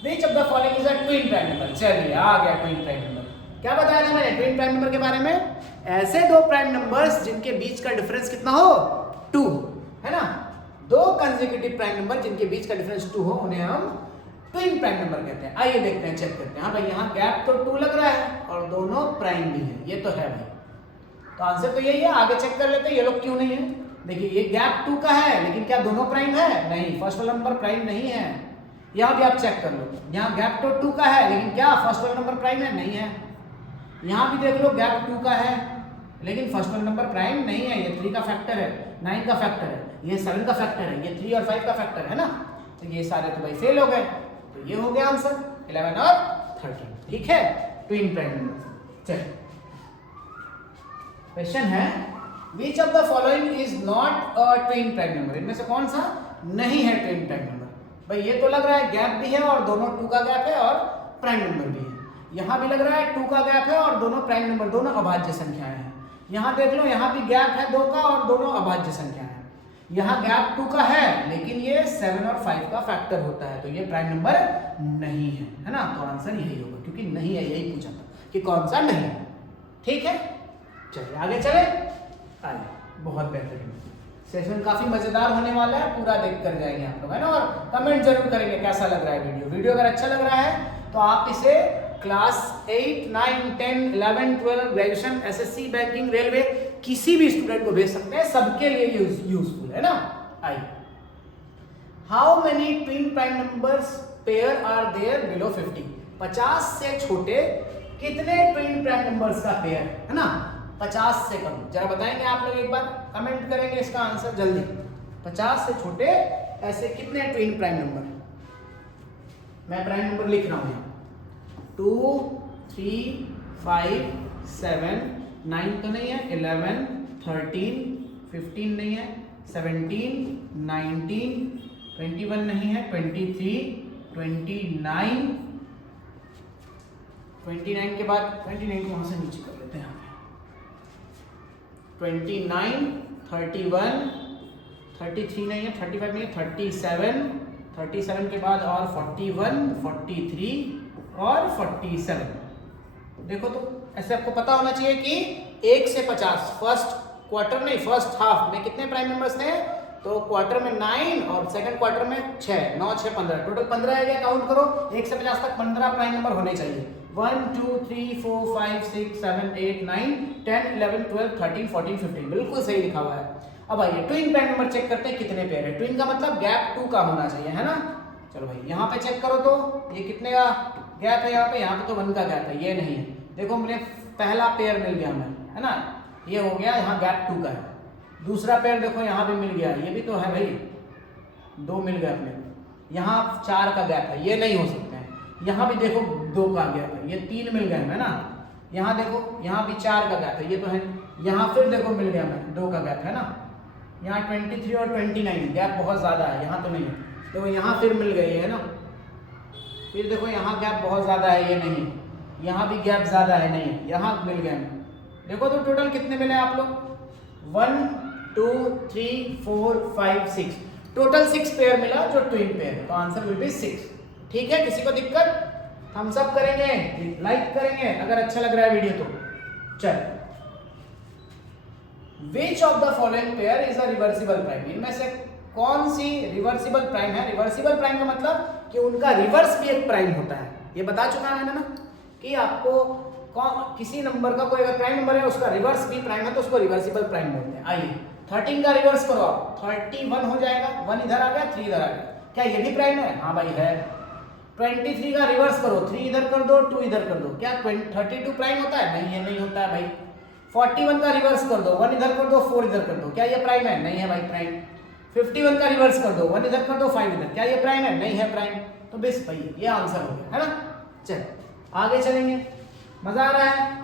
which of the following is a twin prime number? चलिए आ गया ट्विन प्राइम नंबर। क्या बताया था मैंने ट्विन प्राइम नंबर के बारे में? ऐसे दो प्राइम नंबर्स जिनके बीच का डिफरेंस कितना हो 2, है ना। दो कंसेक्यूटिव प्राइम नंबर जिनके बीच का डिफरेंस 2 हो उन्हें हम ट्विन प्राइम नंबर कहते हैं। आइए देखते हैं, चेक करते हैं। हाँ भाई, यहाँ गैप तो 2 लग रहा है और दोनों प्राइम भी है, ये तो है भाई। तो आंसर तो यही है। आगे चेक कर लेते हैं ये लोग क्यों नहीं है। देखिए ये गैप 2 का है, लेकिन क्या दोनों प्राइम है? नहीं, फर्स्ट वाला नंबर प्राइम नहीं है। यहाँ भी आप चेक कर लो, यहाँ गैप तो 2 का है, लेकिन क्या फर्स्ट वाला नंबर प्राइम है? नहीं है। यहाँ भी देख लो गैप 2 का है, लेकिन फर्स्ट वाला नंबर प्राइम नहीं है। ये 3 का फैक्टर है, 9 का फैक्टर है, ये 7 का फैक्टर है, ये 3 और 5 का फैक्टर है ना। तो ये सारे तो भाई फेल हो गए। तो ये हो गया आंसर 11 और 13। ठीक है, ट्विन प्राइम नंबर। चलिए क्वेश्चन है, which of the following is not a twin prime number? इनमें से कौन सा नहीं है ट्विन प्राइम नंबर? भाई ये तो लग रहा है गैप भी है और दोनों 2 का गैप है और प्राइम नंबर भी है। यहाँ भी लग रहा है 2 का गैप है और दोनों प्राइम नंबर, दोनों अभाज्य संख्याएं हैं। यहाँ देख लो, यहाँ भी गैप है 2 का और दोनों अभाज्य संख्याएं हैं। यहाँ गैप 2 का है, लेकिन ये 7 और 5 का फैक्टर होता है, तो ये प्राइम नंबर नहीं है ना। तो आंसर यही होगा, क्योंकि नहीं है, यही पूछा था कि कौन सा नहीं है। ठीक है, चलिए आगे चले। आइए, बहुत बेहतरीन सेशन काफी मजेदार होने वाला है, पूरा देख कर जाएंगे आप लोग, है ना। और कमेंट जरूर करेंगे कैसा लग रहा है वीडियो अगर अच्छा लग रहा है तो आप इसे class 8, 9, 10, 11, 12 graduation, SSC, banking, railway किसी भी स्टूडेंट को भेज सकते हैं, सबके लिए यूजफुल है ना। आइए, how many twin prime numbers pair are there below 50? 50 से छोटे कितने ट्विन प्राइम नंबर्स का पेयर है ना। 50 से कम, जरा बताएंगे आप लोग, एक बार कमेंट करेंगे इसका आंसर जल्दी। 50 से छोटे ऐसे कितने ट्विन प्राइम नंबर? मैं प्राइम नंबर लिख रहा हूं यहाँ, 2, 3, 5, 7, 9 तो नहीं है, 11, 13, 15 नहीं है, 17, 19, 21 नहीं है, 23, 29, 29 के बाद 29 को वहां से नीचे कर लेते हैं, 29, 31, 33 नहीं है, 35 नहीं है, 37, 37 के बाद और 41, 43 और 47। देखो तो ऐसे आपको पता होना चाहिए कि 1 से 50 फर्स्ट क्वार्टर नहीं, फर्स्ट हाफ में कितने प्राइम नंबर्स थे? तो क्वार्टर में 9 और सेकंड क्वार्टर में 6, 9, 6, 15, टोटल 15 है क्या? काउंट करो, 1 से 50 तक 15 प्राइम नंबर होने चाहिए। 1, 2, 3, 4, 5, 6, 7, 8, 9, 10, 11, 12, 13, 14, 15, बिल्कुल सही लिखा हुआ है। अब आइए ट्विन प्राइम नंबर चेक करते हैं कितने पेयर है। ट्विन का मतलब गैप 2 का होना चाहिए, है ना। चलो भाई यहाँ पे चेक करो तो ये कितने का गैप है? यहाँ पे तो 1 का गैप है, ये नहीं है। देखो मुझे पहला पेयर मिल गया हमें, है ना, ये हो गया, यहाँ गैप 2 का है। दूसरा पेयर देखो यहाँ भी मिल गया, ये भी तो है भाई, 2 मिल गए अपने। यहाँ 4 का गैप है, ये नहीं हो सकते हैं। यहाँ भी देखो 2 का गैप है, ये 3 मिल गए है ना। यहाँ देखो, यहाँ भी 4 का गैप है, ये तो है। यहाँ फिर देखो मिल गया हमें 2 का गैप है ना। यहाँ 23 और 29 गैप बहुत ज़्यादा है, यहाँ तो नहीं है। देखो यहाँ फिर मिल गई है ना। फिर देखो यहाँ गैप बहुत ज़्यादा है, ये नहीं। यहाँ भी गैप ज़्यादा है, नहीं। यहाँ मिल गए हमें। देखो तो टोटल कितने मिले आप लोग? 1, 2, 3, 4, 5, 6, टोटल 6 पेयर मिला जो ट्विन पेयर है। तो आंसर विल बी 6। ठीक है, किसी को दिक्कत? थम्स अप करेंगे, लाइक करेंगे अगर अच्छा लग रहा है वीडियो तो। चल, which of the following pair is a reversible prime? इनमें से कौन सी रिवर्सिबल प्राइम है? रिवर्सिबल प्राइम का मतलब कि उनका रिवर्स भी एक प्राइम होता है। ये बता चुका है मैंने ना कि आपको किसी नंबर का कोई अगर प्राइम नंबर है उसका रिवर्स भी प्राइम है तो उसको रिवर्सिबल प्राइम बोलते हैं। आइए 13 का रिवर्स करो आप, 31 हो जाएगा, 1 इधर आ गया, 3 इधर आ गया। क्या ये भी प्राइम है? हाँ भाई है। 23 का रिवर्स करो, 3 इधर कर दो, 2 इधर कर दो, क्या 32 प्राइम होता है? नहीं है, नहीं होता है भाई। 41 का रिवर्स कर दो, 1 इधर कर दो, 4 इधर कर दो, क्या ये प्राइम है? नहीं है भाई प्राइम। 51 का रिवर्स कर दो, 1 इधर कर दो, 5 इधर, क्या ये प्राइम है? नहीं है प्राइम। तो बस भाई ये आंसर हो गया, है ना। चल आगे चलेंगे, मजा आ रहा है।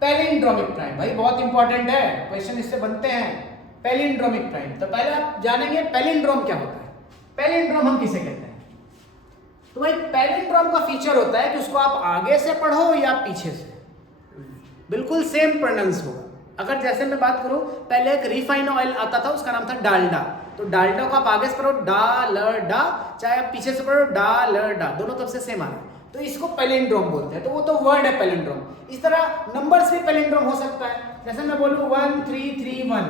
पैलिंड्रोमिक प्राइम भाई बहुत इंपॉर्टेंट है, क्वेश्चन इससे बनते हैं। पैलिंड्रोमिक प्राइम, तो पहले आप जानेंगे पैलिंड्रोम क्या होता है। पैलिंड्रोम हम किसे कहते हैं? तो भाई पैलिंड्रोम का फीचर होता है कि उसको आप आगे से पढ़ो या पीछे से, बिल्कुल सेम प्रोनाउंस होगा। अगर जैसे मैं बात करूं, पहले एक रिफाइन ऑयल आता था, उसका नाम था डालडा, तो डालडा को आप आगे से पढ़ो डा ल डा, चाहे आप पीछे से पढ़ो डा ल डा, दोनों तरफ से सेम आ रहा है, तो इसको पैलिंड्रोम बोलते हैं। तो वो तो वर्ड है पैलिंड्रोम। इस तरह नंबर्स भी पैलिंड्रोम हो सकता है। जैसे मैं बोलूं 1 3 3 1,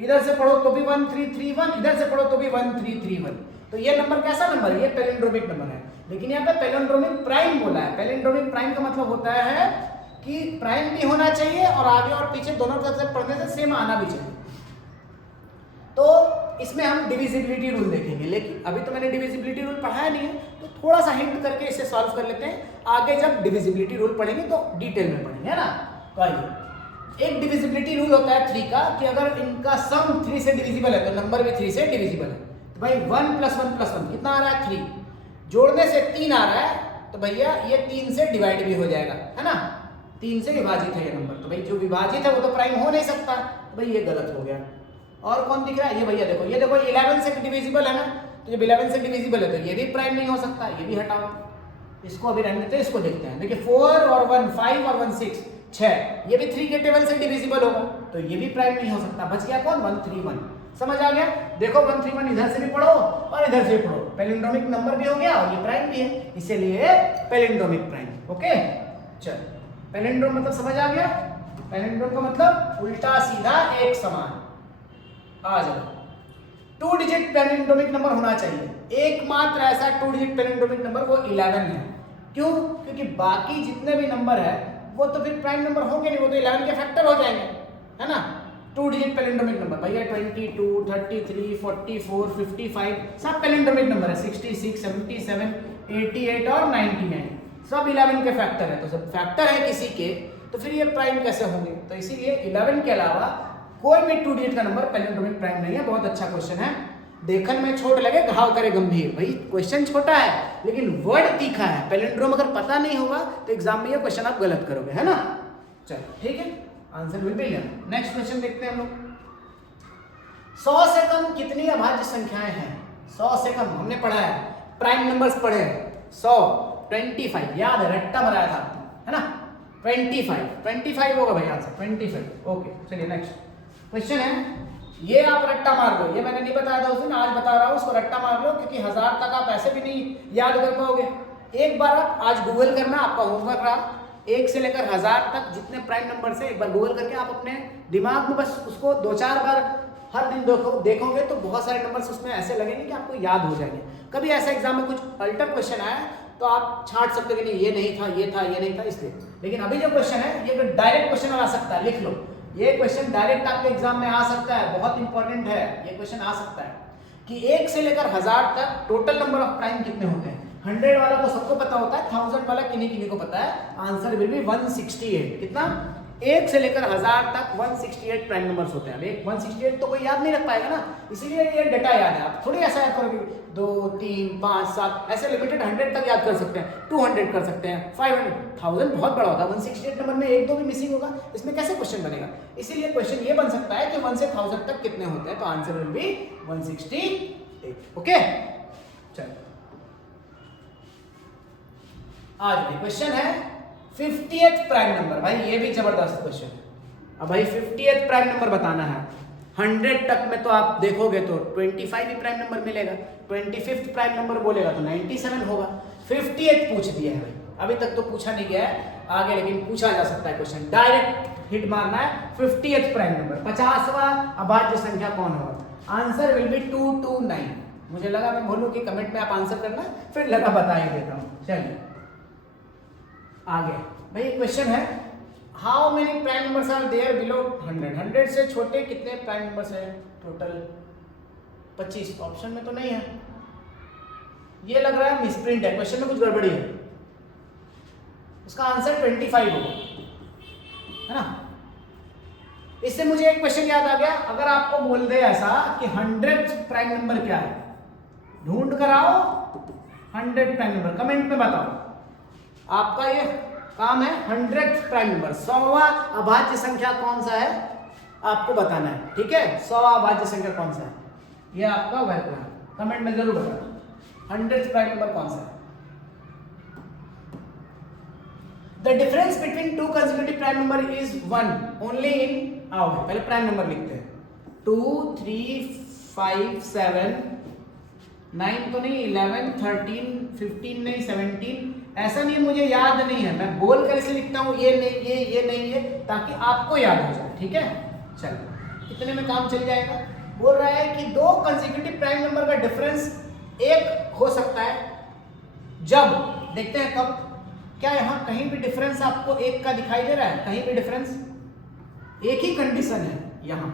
इधर से पढ़ो तो भी 1 3 3 1, इधर से पढ़ो तो भी 1 3 3 1, तो ये नंबर कैसा नंबर है? ये पैलिंड्रोमिक नंबर है। लेकिन यहाँ पे पैलिंड्रोमिक प्राइम बोला है। पैलिंड्रोमिक प्राइम का मतलब होता है कि प्राइम भी होना चाहिए और आगे और पीछे दोनों तरफ से पढ़ने से सेम आना भी चाहिए। तो इसमें हम डिविजिबिलिटी रूल देखेंगे, लेकिन अभी तो मैंने डिविजिबिलिटी रूल पढ़ाया नहीं है, तो थोड़ा सा हिंट करके इसे सॉल्व कर लेते हैं। आगे जब डिविजिबिलिटी रूल पढ़ेंगे तो डिटेल में पढ़ेंगे, है ना। तो आइए, एक डिविजिबिलिटी रूल होता है 3 का कि अगर इनका सम 3 से डिविजिबल है तो नंबर भी 3 से डिविजिबल है। तो भाई 1 + 1 + 1 कितना आ रहा है? 3। जोड़ने से 3 आ रहा है, तो भैया ये 3 से डिवाइड भी हो जाएगा, है ना। 3 से विभाजित है ये नंबर, तो भाई जो विभाजित है वो तो प्राइम हो नहीं सकता, तो भाई ये गलत हो गया। और कौन दिख रहा है? ये भैया देखो, ये देखो 11 से डिविजिबल है ना, तो जब 11 से डिविजिबल है तो ये भी प्राइम नहीं हो सकता, ये भी हटाओ, इसको अभी रहने देते हैं, इसको देखते हैं। देखिए 4 और 1 5 और 1 6 6, ये भी 3 के टेबल से डिविजिबल होगा, तो ये भी प्राइम नहीं हो सकता। बच गया कौन? 1 3 1। समझ आ गया? देखो 1 3 1 इधर से भी पढ़ो और इधर से भी पढ़ो, पैलिंड्रोमिक नंबर भी हो गया और ये प्राइम भी है, इसीलिए पैलिंड्रोमिक प्राइम। ओके, चल पैलिंड्रोम मतलब समझ आ गया? पैलिंड्रोम का मतलब उल्टा सीधा एक समान। आ जाओ, 2 डिजिट पैलिंड्रोमिक नंबर होना चाहिए। एकमात्र ऐसा 2 डिजिट पैलिंड्रोमिक नंबर वो 11 है। क्यों? क्योंकि बाकी जितने भी नंबर है वो तो फिर प्राइम नंबर होंगे नहीं, वो तो 11 के फैक्टर हो जाएंगे, है ना। 2 डिजिट पैलिंड्रोमिक नंबर भैया 22 33 44 55 सब पैलिंड्रोमिक नंबर है। 66 77 88 और 99 सब 11 के फैक्टर है। तो सब फैक्टर है किसी के, तो फिर ये प्राइम कैसे होंगे? तो इसीलिए 11 के अलावा कोई भी 2 डिजिट का नंबर पैलिंड्रोमिक प्राइम नहीं है। बहुत अच्छा क्वेश्चन है। देखने में छोट लगे घाव करे गंभीर, भाई क्वेश्चन छोटा है लेकिन वर्ड तीखा है। पैलिंड्रोम अगर पता नहीं होगा तो एग्जाम में ये क्वेश्चन आप गलत करोगे, है ना। चलो ठीक है, answer will be here. Next question देखते हैं हम लोग। 100 से कम कितनी अभाज्य संख्याएं हैं? 100 से कम हमने पढ़ा है, प्राइम नंबर्स पढ़े हैं। 100 25 याद है, रट्टा मराया था आपने, है ना। 25 होगा भाई आंसर 25। ओके चलिए नेक्स्ट क्वेश्चन है। ये आप रट्टा मार लो, ये मैंने नहीं बताया था उस दिन, आज बता रहा हूँ, उसको रट्टा मार लो क्योंकि 1000 तक आप ऐसे भी नहीं याद कर पाओगे। एक बार आप आज गूगल करना, आपका होमवर्क रहा, 1 से लेकर 1000 तक जितने प्राइम नंबर से एक बार गूगल करके आप अपने दिमाग में बस उसको 2-4 बार हर दिन देखोगे तो बहुत सारे नंबर्स उसमें ऐसे लगेंगे कि आपको याद हो जाएंगे। कभी ऐसा एग्जाम में कुछ अल्टर क्वेश्चन आया तो आप छांट सकते हो कि नहीं ये नहीं था, ये था, ये नहीं था, इसलिए। लेकिन अभी जो क्वेश्चन है ये डायरेक्ट क्वेश्चन आ सकता है, लिख लो, ये क्वेश्चन डायरेक्ट आपके एग्जाम में आ सकता है, बहुत इंपॉर्टेंट है। ये क्वेश्चन आ सकता है कि 1 से लेकर 1000 तक टोटल नंबर ऑफ प्राइम कितने होते हैं। 100 वाला को सबको पता होता है, 1000 वाला किन्हीं को पता है। Answer will be 168। कितना? 1 से लेकर 1000 तक 168 प्राइम नंबर्स होते हैं। अब 168 तो कोई याद नहीं रख पाएगा ना, इसीलिए ये डेटा याद है। आप थोड़ी ऐसा याद करोगे 2 3 5 7 ऐसे लिमिटेड 100 तक याद कर सकते हैं, 200 कर सकते हैं, 500 1000 बहुत बड़ा होता है। 168 नंबर में 1-2 भी मिसिंग होगा, इसमें कैसे क्वेश्चन बनेगा। इसीलिए क्वेश्चन ये बन सकता है कि 1 से 1000 तक कितने होते हैं, तो आंसर विल बी 168। ओके चलो आज भी क्वेश्चन है 50th प्राइम नंबर। भाई ये भी जबरदस्त क्वेश्चन है। अब भाई 50th प्राइम नंबर बताना है। 100 तक में तो आप देखोगे तो 25 ही प्राइम नंबर मिलेगा, 25th प्राइम नंबर बोलेगा तो 97 होगा। 50th पूछ दिया है भाई, अभी तक तो पूछा नहीं गया है आगे, लेकिन पूछा जा सकता है क्वेश्चन। डायरेक्ट हिट मारना है 50th प्राइम नंबर, 50वां अभाज्य संख्या कौन होगा। Answer will be 229। मुझे लगा मैं बोलूं कि कमेंट में आप आंसर करना, फिर लगा बता ही देता हूं। चलिए आगे भाई क्वेश्चन है, how many prime numbers are there below 100। 100 से छोटे कितने प्राइम नंबर्स हैं टोटल? 25। ऑप्शन में तो नहीं है, ये लग रहा है मिसप्रिंट है, क्वेश्चन में कुछ गड़बड़ी है। उसका आंसर 25 होगा, है ना। इससे मुझे एक क्वेश्चन याद आ गया, अगर आपको बोल दे ऐसा कि 100th प्राइम नंबर क्या है, ढूंढ कर आओ 100 प्राइम नंबर, कमेंट में बताओ। आपका ये काम है 100th प्राइम नंबर, 100वां अभाज्य संख्या कौन सा है आपको बताना है, ठीक है। 100वां अभाज्य संख्या कौन सा है, ये आपका वर्क है, कमेंट में जरूर बताना 100th प्राइम नंबर कौन सा है। The difference between two consecutive prime number is 1 only in, आओ पहले प्राइम नंबर लिखते हैं, 2 3 5 7 9 तो नहीं, 11 13 15 नहीं, 17, ऐसा नहीं है मुझे याद नहीं है, मैं बोल कर इसे लिखता हूँ, ये नहीं ये नहीं ये, ताकि आपको याद हो जाए, ठीक है। चलिए इतने में काम चल जाएगा। बोल रहा है कि दो कंसेक्यूटिव प्राइम नंबर का डिफरेंस एक हो सकता है जब, देखते हैं कब, क्या यहाँ कहीं भी डिफरेंस आपको एक का दिखाई दे रहा है? कहीं भी डिफरेंस, एक ही कंडीशन है यहाँ,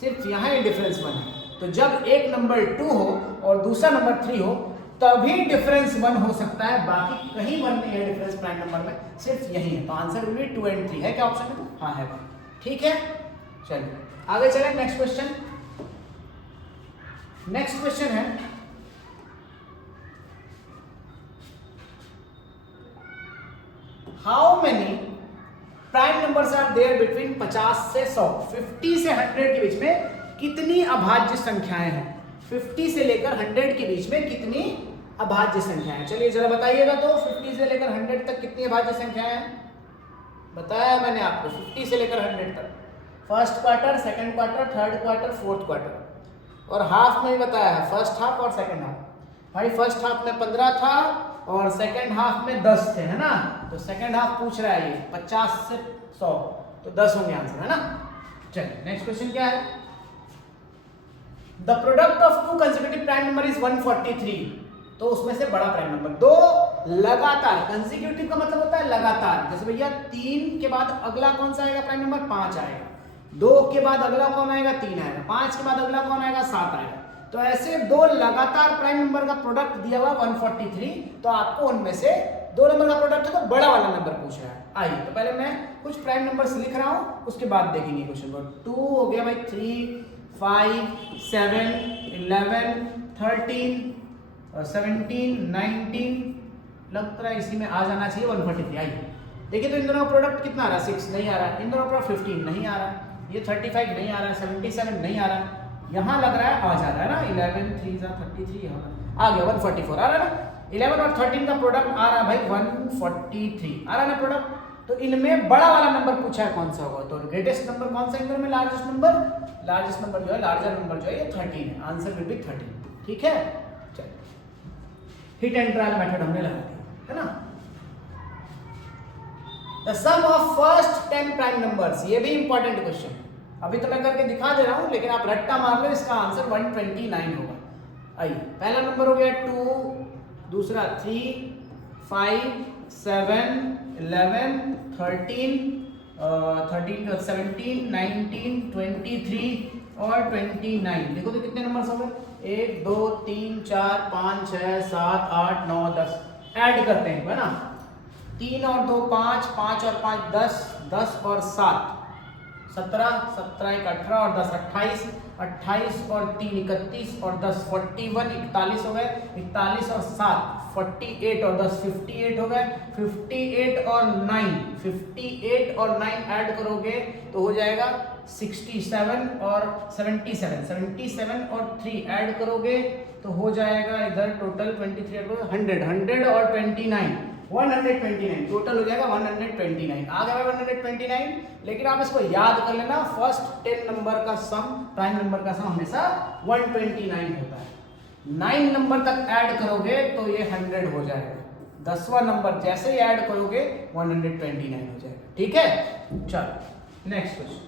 सिर्फ यहाँ ये डिफरेंस 1 है। तो जब एक नंबर 2 हो और दूसरा नंबर 3 हो तभी डिफरेंस 1 हो सकता है, बाकी कहीं 1 नहीं है डिफरेंस प्राइम नंबर में, सिर्फ यही है। तो आंसर विल बी 2 और 3 है क्या ऑप्शन में? हाँ है, ठीक है। चलिए आगे चलें, नेक्स्ट क्वेश्चन। नेक्स्ट क्वेश्चन है, how many prime numbers are there between 50 से 100, 50 से 100 के बीच में कितनी अभाज्य संख्याएं हैं? 50 से लेकर 100 के बीच में कितनी अभाज्य संख्याएं हैं? चलिए जरा बताइएगा तो, 50 से लेकर 100 तक कितनी अभाज्य संख्याएं हैं? बताया मैंने आपको, 50 से लेकर 100 तक, first quarter, second quarter, third quarter, fourth quarter, और हाफ में भी बताया है, फर्स्ट हाफ और सेकंड हाफ। भाई फर्स्ट हाफ में 15 था और सेकंड हाफ में 10 थे, है ना? तो सेकंड हाफ पूछ रहा है ये 50 से 100, तो 10 होंगे आंसर, है ना? चलिए नेक्स्ट क्वेश्चन क्या है, the product of to consecutive prime number is 143, तो उसमें से बड़ा प्राइम नंबर, दो लगातार, कंसेक्यूटिव का मतलब होता है लगातार, जैसे भैया 3 के बाद अगला कौन सा आएगा प्राइम नंबर? 5 आएगा, 2 के बाद अगला कौन आएगा? 3 आएगा, 5 के बाद अगला कौन आएगा? 7 आएगा। तो ऐसे दो लगातार प्राइम नंबर का प्रोडक्ट दिया हुआ 143, तो आपको उनमें से दो नंबर का प्रोडक्ट है तो बड़ा वाला नंबर पूछ रहा है। आइए तो पहले मैं कुछ प्राइम नंबर्स लिख रहा हूं, उसके बाद देखेंगे क्वेश्चन को। 2 हो गया भाई, 3 5 7 11 13 17 19, लग रहा है इसी में आ जाना चाहिए 143। आइए देखिए तो इन दोनों का प्रोडक्ट कितना आ रहा है? 6 नहीं आ रहा है, इन दोनों का 15 नहीं आ रहा, ये 35 नहीं आ रहा, 77 नहीं आ रहा, यहाँ लग रहा है आ जा रहा है ना, 11 3 33, यहाँ आ गया 144 आ रहा है ना। 11 और 13 का प्रोडक्ट आ रहा है भाई 143 आ रहा है ना प्रोडक्ट। तो इनमें बड़ा वाला नंबर पूछा है कौन सा होगा, तो ग्रेटेस्ट नंबर कौन सा इनमें? लार्जेस्ट नंबर, लार्जेस्ट नंबर जो है, लार्जर नंबर जो है ये 13 है, आंसर विल बी 13, ठीक है। चलिए हिट एंड ट्रायल मेथड हमने लगा दिया, है ना। The sum of first 10 prime numbers, ये भी इंपॉर्टेंट क्वेश्चन है, अभी तो मैं करके दिखा दे रहा हूं, लेकिन आप रट्टा मार लो, इसका आंसर 129 होगा। आइए पहला नंबर हो गया 2, दूसरा 3 5 7 11 13 17 19 23 और 29। देखो तो कितने नंबर हो गए? 1 2 3 4 5 6 7 8 9 10, ऐड करते हैं, है ना। 3 और 2 5, 5 और 5 10, 10 और 7 17, 17 1 18 और 10 28, 28 और 3 31 और 10 41, 41 हो गए, 41 और 7 48 और 10 58 हो गए, 58 और 9 58 और 9 ऐड करोगे तो हो जाएगा 67 और 77, 77 और 3 ऐड करोगे तो हो जाएगा इधर टोटल 23 100, 100 और 29 129, टोटल हो जाएगा 129। आ गया 129, लेकिन आप इसको याद कर लेना, फर्स्ट 10 नंबर का सम, प्राइम नंबर का सम हमेशा 129 होता है। 9 नंबर तक ऐड करोगे तो ये 100 हो जाएगा, 10वां नंबर जैसे ही ऐड करोगे 129 हो जाएगा, ठीक है। चलो नेक्स्ट क्वेश्चन,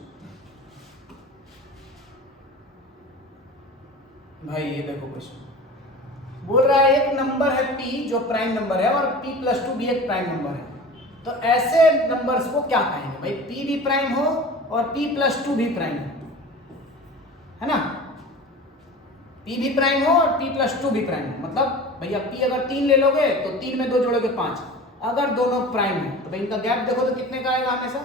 भाई ये देखो क्वेश्चन बोल रहा है एक नंबर है p जो प्राइम नंबर है और p+2 भी एक प्राइम नंबर है, तो ऐसे नंबर्स को क्या कहेंगे भाई? p भी प्राइम हो और p+2 भी प्राइम है ना, p भी प्राइम हो और p+2 भी प्राइम हो, मतलब भैया p अगर 3 ले लोगे तो 3 में 2 जोड़ोगे 5, अगर दोनों प्राइम है तो भाई इनका गैप देखो तो कितने का आएगा हमेशा।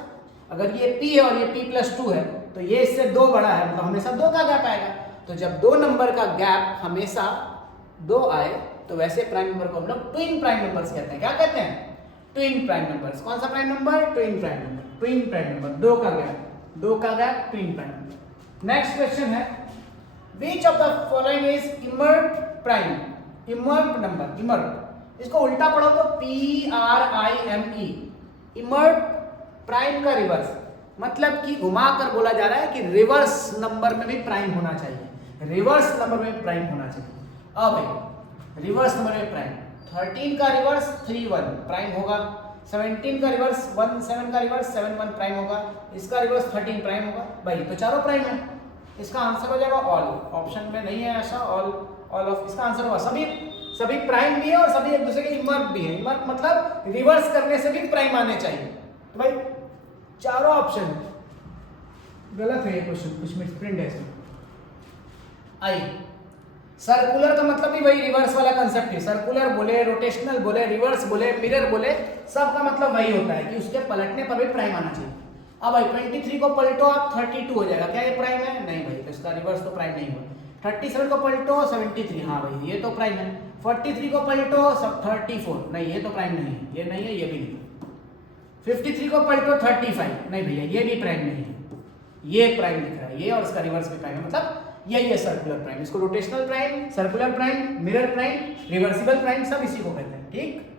अगर ये p है और ये p+2 है तो ये इससे 2 बड़ा है, मतलब हमेशा 2 का गैप आएगा। तो जब 2 नंबर का गैप हमेशा 2 आए तो वैसे प्राइम नंबर को हम लोग ट्विन प्राइम नंबर्स कहते हैं। क्या कहते हैं? Twin prime numbers. कौन सा prime number? Twin prime number, twin prime number, 2 का gap twin prime number. Next question है, which of the following is emirp prime? Emirp number, emirp, इसको उल्टा पढ़ो तो PRIME, इमर्ट प्राइम का रिवर्स, मतलब कि घुमा कर बोला जा रहा है कि रिवर्स नंबर में भी प्राइम होना चाहिए, रिवर्स नंबर में प्राइम होना चाहिए। अब रिवर्स नंबर में प्राइम 13 का रिवर्स 3 1 प्राइम होगा, 17 का रिवर्स 1 7 का रिवर्स 7 1 प्राइम होगा, इसका रिवर्स 13 प्राइम होगा। भाई तो चारों प्राइम है, इसका आंसर हो जाएगा ऑल। ऑप्शन में नहीं है ऐसा ऑल ऑफ, इसका आंसर होगा सभी प्राइम भी है और सभी एक दूसरे के इमर्ट भी है। इमर्ट मतलब रिवर्स करने से भी प्राइम आने चाहिए। तो भाई चारों ऑप्शन गलत है ये क्वेश्चन, कुछ मिसप्रिंट है इसमें। आई सर्कुलर का मतलब भी वही रिवर्स वाला कंसेप्ट है। सर्कुलर बोले, रोटेशनल बोले, रिवर्स बोले, मिरर बोले, सबका मतलब वही होता है कि उसके पलटने पर भी प्राइम आना चाहिए। अब भाई 23 को पलटो आप 32 हो जाएगा, क्या ये प्राइम है? नहीं भाई, तो इसका रिवर्स तो प्राइम नहीं हुआ। 37 को पलटो 73, हाँ भाई ये तो प्राइम है। 43 को पलटो 34, नहीं ये तो प्राइम नहीं है, ये नहीं है, ये भी नहीं। 53 को पलटो 35, नहीं भैया ये भी प्राइम नहीं है, ये प्राइम दिख रहा है, ये और इसका रिवर्स भी प्राइम है, मतलब यही है सर्कुलर प्राइम। इसको rotational prime, circular prime, mirror prime, reversible prime सब इसी को कहते हैं। ठीक,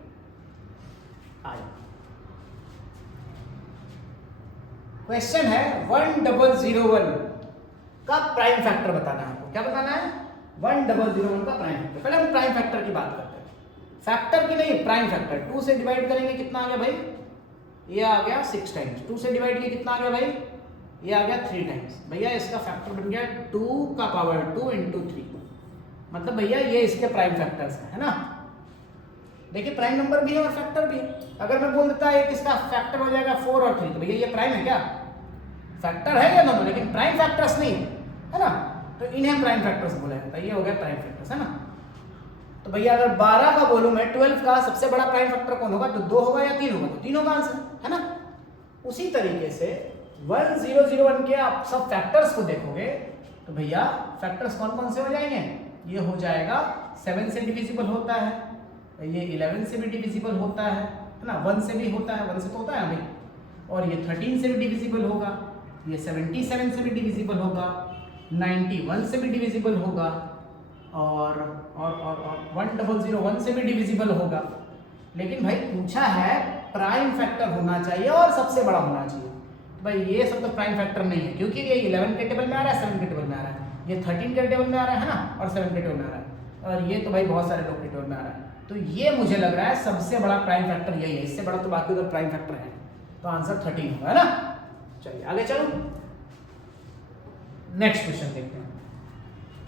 क्वेश्चन है 1001 का प्राइम फैक्टर बताना है आपको। क्या बताना है? 1001 का प्राइम फैक्टर। पहले हम प्राइम फैक्टर की बात करते हैं, फैक्टर की नहीं, प्राइम फैक्टर। 2 से डिवाइड करेंगे कितना आ गया भाई? ये आ गया 6 टाइम्स। 2 से डिवाइड किया कितना आ गया भाई? ये आ गया 3 टाइम्स। भैया इसका फैक्टर बन गया 2 का पावर 2 × 3, मतलब भैया ये इसके प्राइम फैक्टर्स है ना। देखिए प्राइम नंबर भी है और फैक्टर भी है। अगर मैं बोल देता है किसका फैक्टर हो जाएगा 4 और 3, तो भैया ये प्राइम है क्या? फैक्टर है ये दोनों, लेकिन प्राइम फैक्टर्स नहीं है ना, तो इन्हें प्राइम फैक्टर्स बोला जाता है। ये हो गया प्राइम फैक्टर्स, है ना। तो भैया अगर 12 का बोलूं मैं 12 का सबसे बड़ा प्राइम फैक्टर कौन होगा? तो 2 होगा या 3 होगा? तो 3 होगा आंसर, है ना। उसी तरीके से 1001 के आप सब फैक्टर्स को देखोगे तो भैया फैक्टर्स कौन कौन से हो जाएंगे? ये हो जाएगा 7 से डिविजिबल होता है, ये 11 से भी डिविजिबल होता है ना, 1 से भी होता है, 1 से तो होता है भाई, और ये 13 से भी डिविजिबल होगा, ये 77 से भी डिविजिबल होगा, 91 से भी डिविजिबल होगा, और 1001 से भी डिविजिबल होगा। लेकिन भाई पूछा है प्राइम फैक्टर होना चाहिए और सबसे बड़ा होना चाहिए। तो भाई ये सब तो प्राइम फैक्टर नहीं है, क्योंकि ये 11 के टेबल में आ रहा है, 7 के टेबल में आ रहा है, ये 13 के टेबल में आ रहा है ना, और 7 के टेबल में आ रहा है, और ये तो भाई बहुत सारे लोग के टेबल में आ रहा है। तो ये मुझे लग रहा है सबसे बड़ा प्राइम फैक्टर यही है, इससे बड़ा तो बाकी उधर प्राइम फैक्टर है, तो आंसर 13 होगा, है ना। चलिए आगे चलो, नेक्स्ट क्वेश्चन देखते हैं।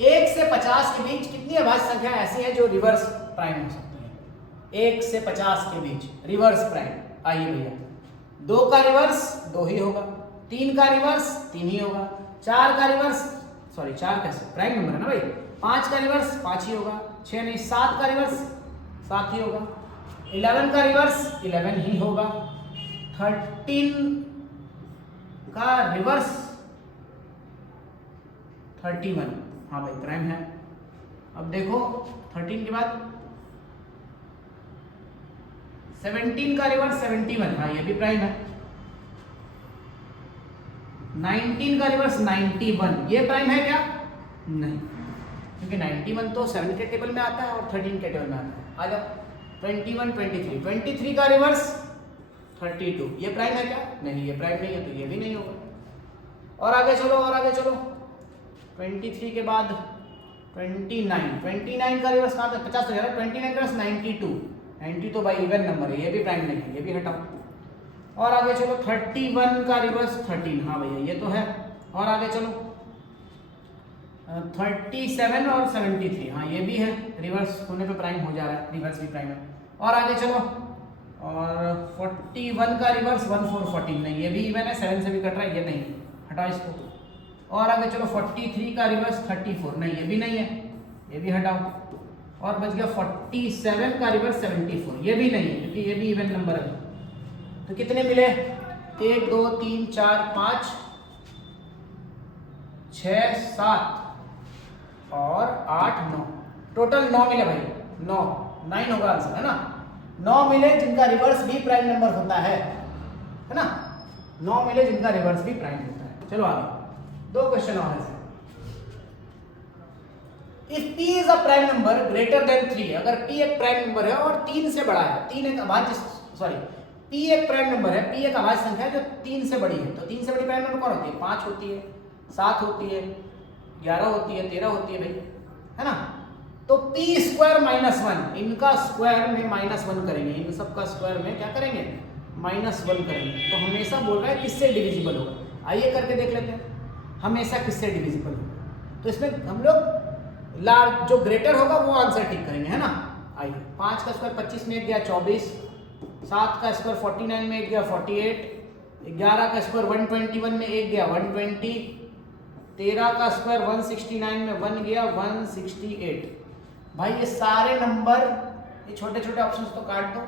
1 से 50 के बीच कितनी अभाज्य संख्या ऐसी है जो रिवर्स प्राइम हो सकती है? 1 से 50 के बीच रिवर्स प्राइम। आइए भैया, 2 का रिवर्स 2 ही होगा, 3 का रिवर्स 3 ही होगा, 4 का रिवर्स, सॉरी 4 कैसे, प्राइम नंबर है ना भाई, 5 का रिवर्स 5 ही होगा, 6 नहीं 7 का रिवर्स 7 ही होगा, 11 का रिवर्स 11 ही होगा, 13 का रिवर्स 31, हाँ भाई प्राइम है। अब देखो 13 के बाद 17 का रिवर्स 71, हाँ ये भी प्राइम है। 19 का रिवर्स 91, ये प्राइम है क्या? नहीं, क्योंकि 91 तो 7 के टेबल में आता है और 13 के टेबल में आता है। आ जाओ 21 23, 23 का रिवर्स 32, ये प्राइम है क्या? नहीं ये प्राइम नहीं है, तो ये भी नहीं होगा। और आगे चलो, और आगे चलो, 23 के बाद 29 का रिवर्स कहाँ था? 50 हो जाएगा, 29 का रिवर्स 92, 90 तो भाई इवन नंबर है, ये भी प्राइम नहीं है, ये भी हटाओ। और आगे चलो 31 का रिवर्स 13, हाँ भैया ये तो है। और आगे चलो 37 और 73, हाँ ये भी है, रिवर्स होने पे प्राइम हो जा रहा है, रिवर्स भी प्राइम है। और आगे चलो, और 41 का रिवर्स 1414, नहीं ये भी इवन है, 7 से भी कट रहा है, ये नहीं, हटाओ इसको। और आगे चलो 43 का रिवर्स 34, नहीं ये भी नहीं है, ये भी हटाओ। और बच गया 47 का रिवर्स 74, ये भी नहीं है, क्योंकि ये भी इवन नंबर है। तो कितने मिले? 1 2 3 4 5 6 7 और 8 9, टोटल 9 मिले भाई, 9 होगा आंसर, है ना। 9 मिले जिनका रिवर्स भी प्राइम नंबर होता है ना, 9 मिले जिनका रिवर्स भी प्राइम होता है। चलो आगे 2 क्वेश्चन और हैं। If p is a prime number greater than 3, अगर p एक प्राइम नंबर है और 3 से बड़ा है, 3 एक अभाज्य, सॉरी P एक प्राइम नंबर है, P एक अभाज्य संख्या है जो 3 से बड़ी है। तो 3 से बड़ी प्राइम नंबर कौन होती है? 5 होती है, 7 होती है, 11 होती है, 13 होती है भाई, है ना। तो p स्क्वायर माइनस 1, इनका स्क्वायर में माइनस 1 करेंगे, इन सब का स्क्वायर में क्या करेंगे? माइनस 1 करेंगे। तो हमेशा बोल रहा है किससे डिविजिबल होगा। आइए करके देख लेते हैं, हमेशा किससे डिविजिबल होगा। तो इसमें हम लोग लार्ज जो ग्रेटर होगा वो आंसर टिक करेंगे, है ना। आइए, 5 का स्क्वायर 25 में एक गया 24, 7 का स्क्वायर 49 में एक गया 48, 11 का स्क्वायर 121 में एक गया 120, 13 का स्क्वायर 169 में 1 गया 168। भाई ये सारे नंबर, ये छोटे छोटे ऑप्शंस तो काट दो,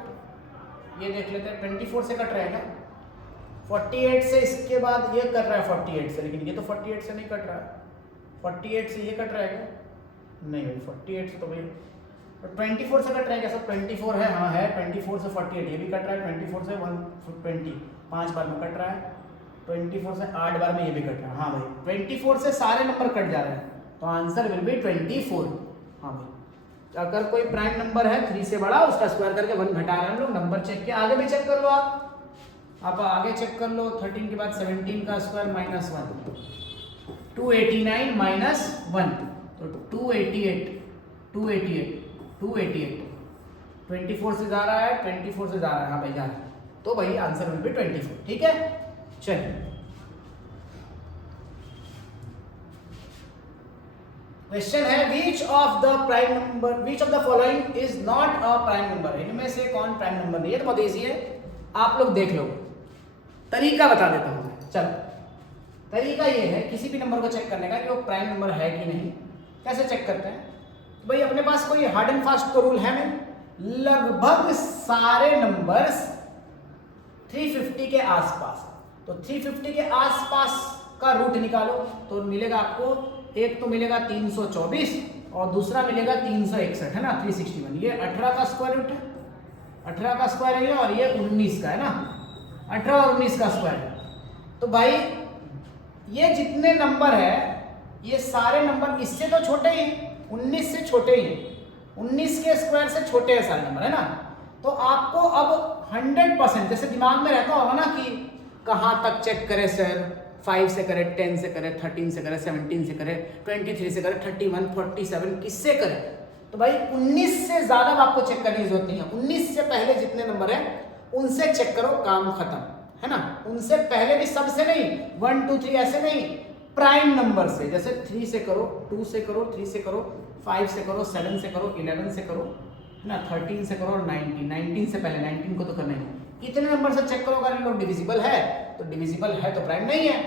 ये देख लेते हैं। 24 से कट रहेगा, 48 से इसके बाद ये कट रहा है 48 से, लेकिन ये तो 48 से नहीं कट रहा है, 48 से ये कट रहा है नहीं भाई, 48 से तो भाई 24 से कट रहा है क्या? सब 24 है, हाँ है 24 से 48, ये भी कट रहा है 24 से 120, 5 बार में कट रहा है, 24 से 8 बार में ये भी कट रहा है। हाँ भाई 24 से सारे नंबर कट जा रहे हैं, तो आंसर विल बी 24। हाँ भाई, अगर कोई प्राइम नंबर है 3 से बड़ा, उसका स्क्वायर करके 1 घटा रहे हैं हम लोग, नंबर चेक किया। आगे भी चेक कर लो, आप आगे चेक कर लो। 13 के बाद 17 का स्क्वायर माइनस 1, 289 माइनस 1, तो 288, 24 से जा रहा है, 24 से जा रहा है, हाँ भाई जा रहा है, तो भाई आंसर विल बी 24। ठीक है, चलिए क्वेश्चन है, which of the following is not a prime number. इनमें से कौन प्राइम नंबर नहीं है? तो बहुत इजी है, आप लोग देख लो, तरीका बता देता हूं। चलो, तरीका ये है किसी भी नंबर को चेक करने का कि वो प्राइम नंबर है कि नहीं। कैसे चेक करते हैं? तो भाई अपने पास कोई हार्ड एंड फास्ट तो रूल है नहीं, लगभग सारे नंबर्स 350 के आसपास, तो 350 के आसपास का रूट निकालो तो मिलेगा आपको, एक तो मिलेगा 324 और दूसरा मिलेगा 361, है ना, 361। ये 18 का स्क्वायर रूट है, 18 का स्क्वायर है और ये 19 का है ना, 18 और 19 का स्क्वायर। तो भाई ये जितने नंबर है, ये सारे नंबर इससे तो छोटे ही, 19 से छोटे ही, 19 के स्क्वायर से छोटे हैं सारे नंबर, है ना। तो आपको अब 100%, जैसे दिमाग में रहता होगा ना कि कहाँ तक चेक करें सर, 5 से करें, 10 से करें, 13 से करें, 17 से करें, 23 से करें, 31, 47 किससे करें? तो भाई 19 से ज़्यादा आपको चेक करने की जरूरत नहीं है। 19 से पहले जितने नंबर हैं उनसे चेक करो, काम खत्म, है ना। उनसे पहले भी सबसे नहीं, 1 2 3 ऐसे नहीं, प्राइम नंबर से, जैसे 3 से करो, 2 से करो, 3 से करो, 5 से करो, 7 से करो, 11 से करो, है ना, 13 से करो और 19 से पहले, 19 को तो करना ही नहीं। इतने नंबर से चेक करो, अगर इन लोग डिविजिबल है तो डिविजिबल है, तो प्राइम नहीं है।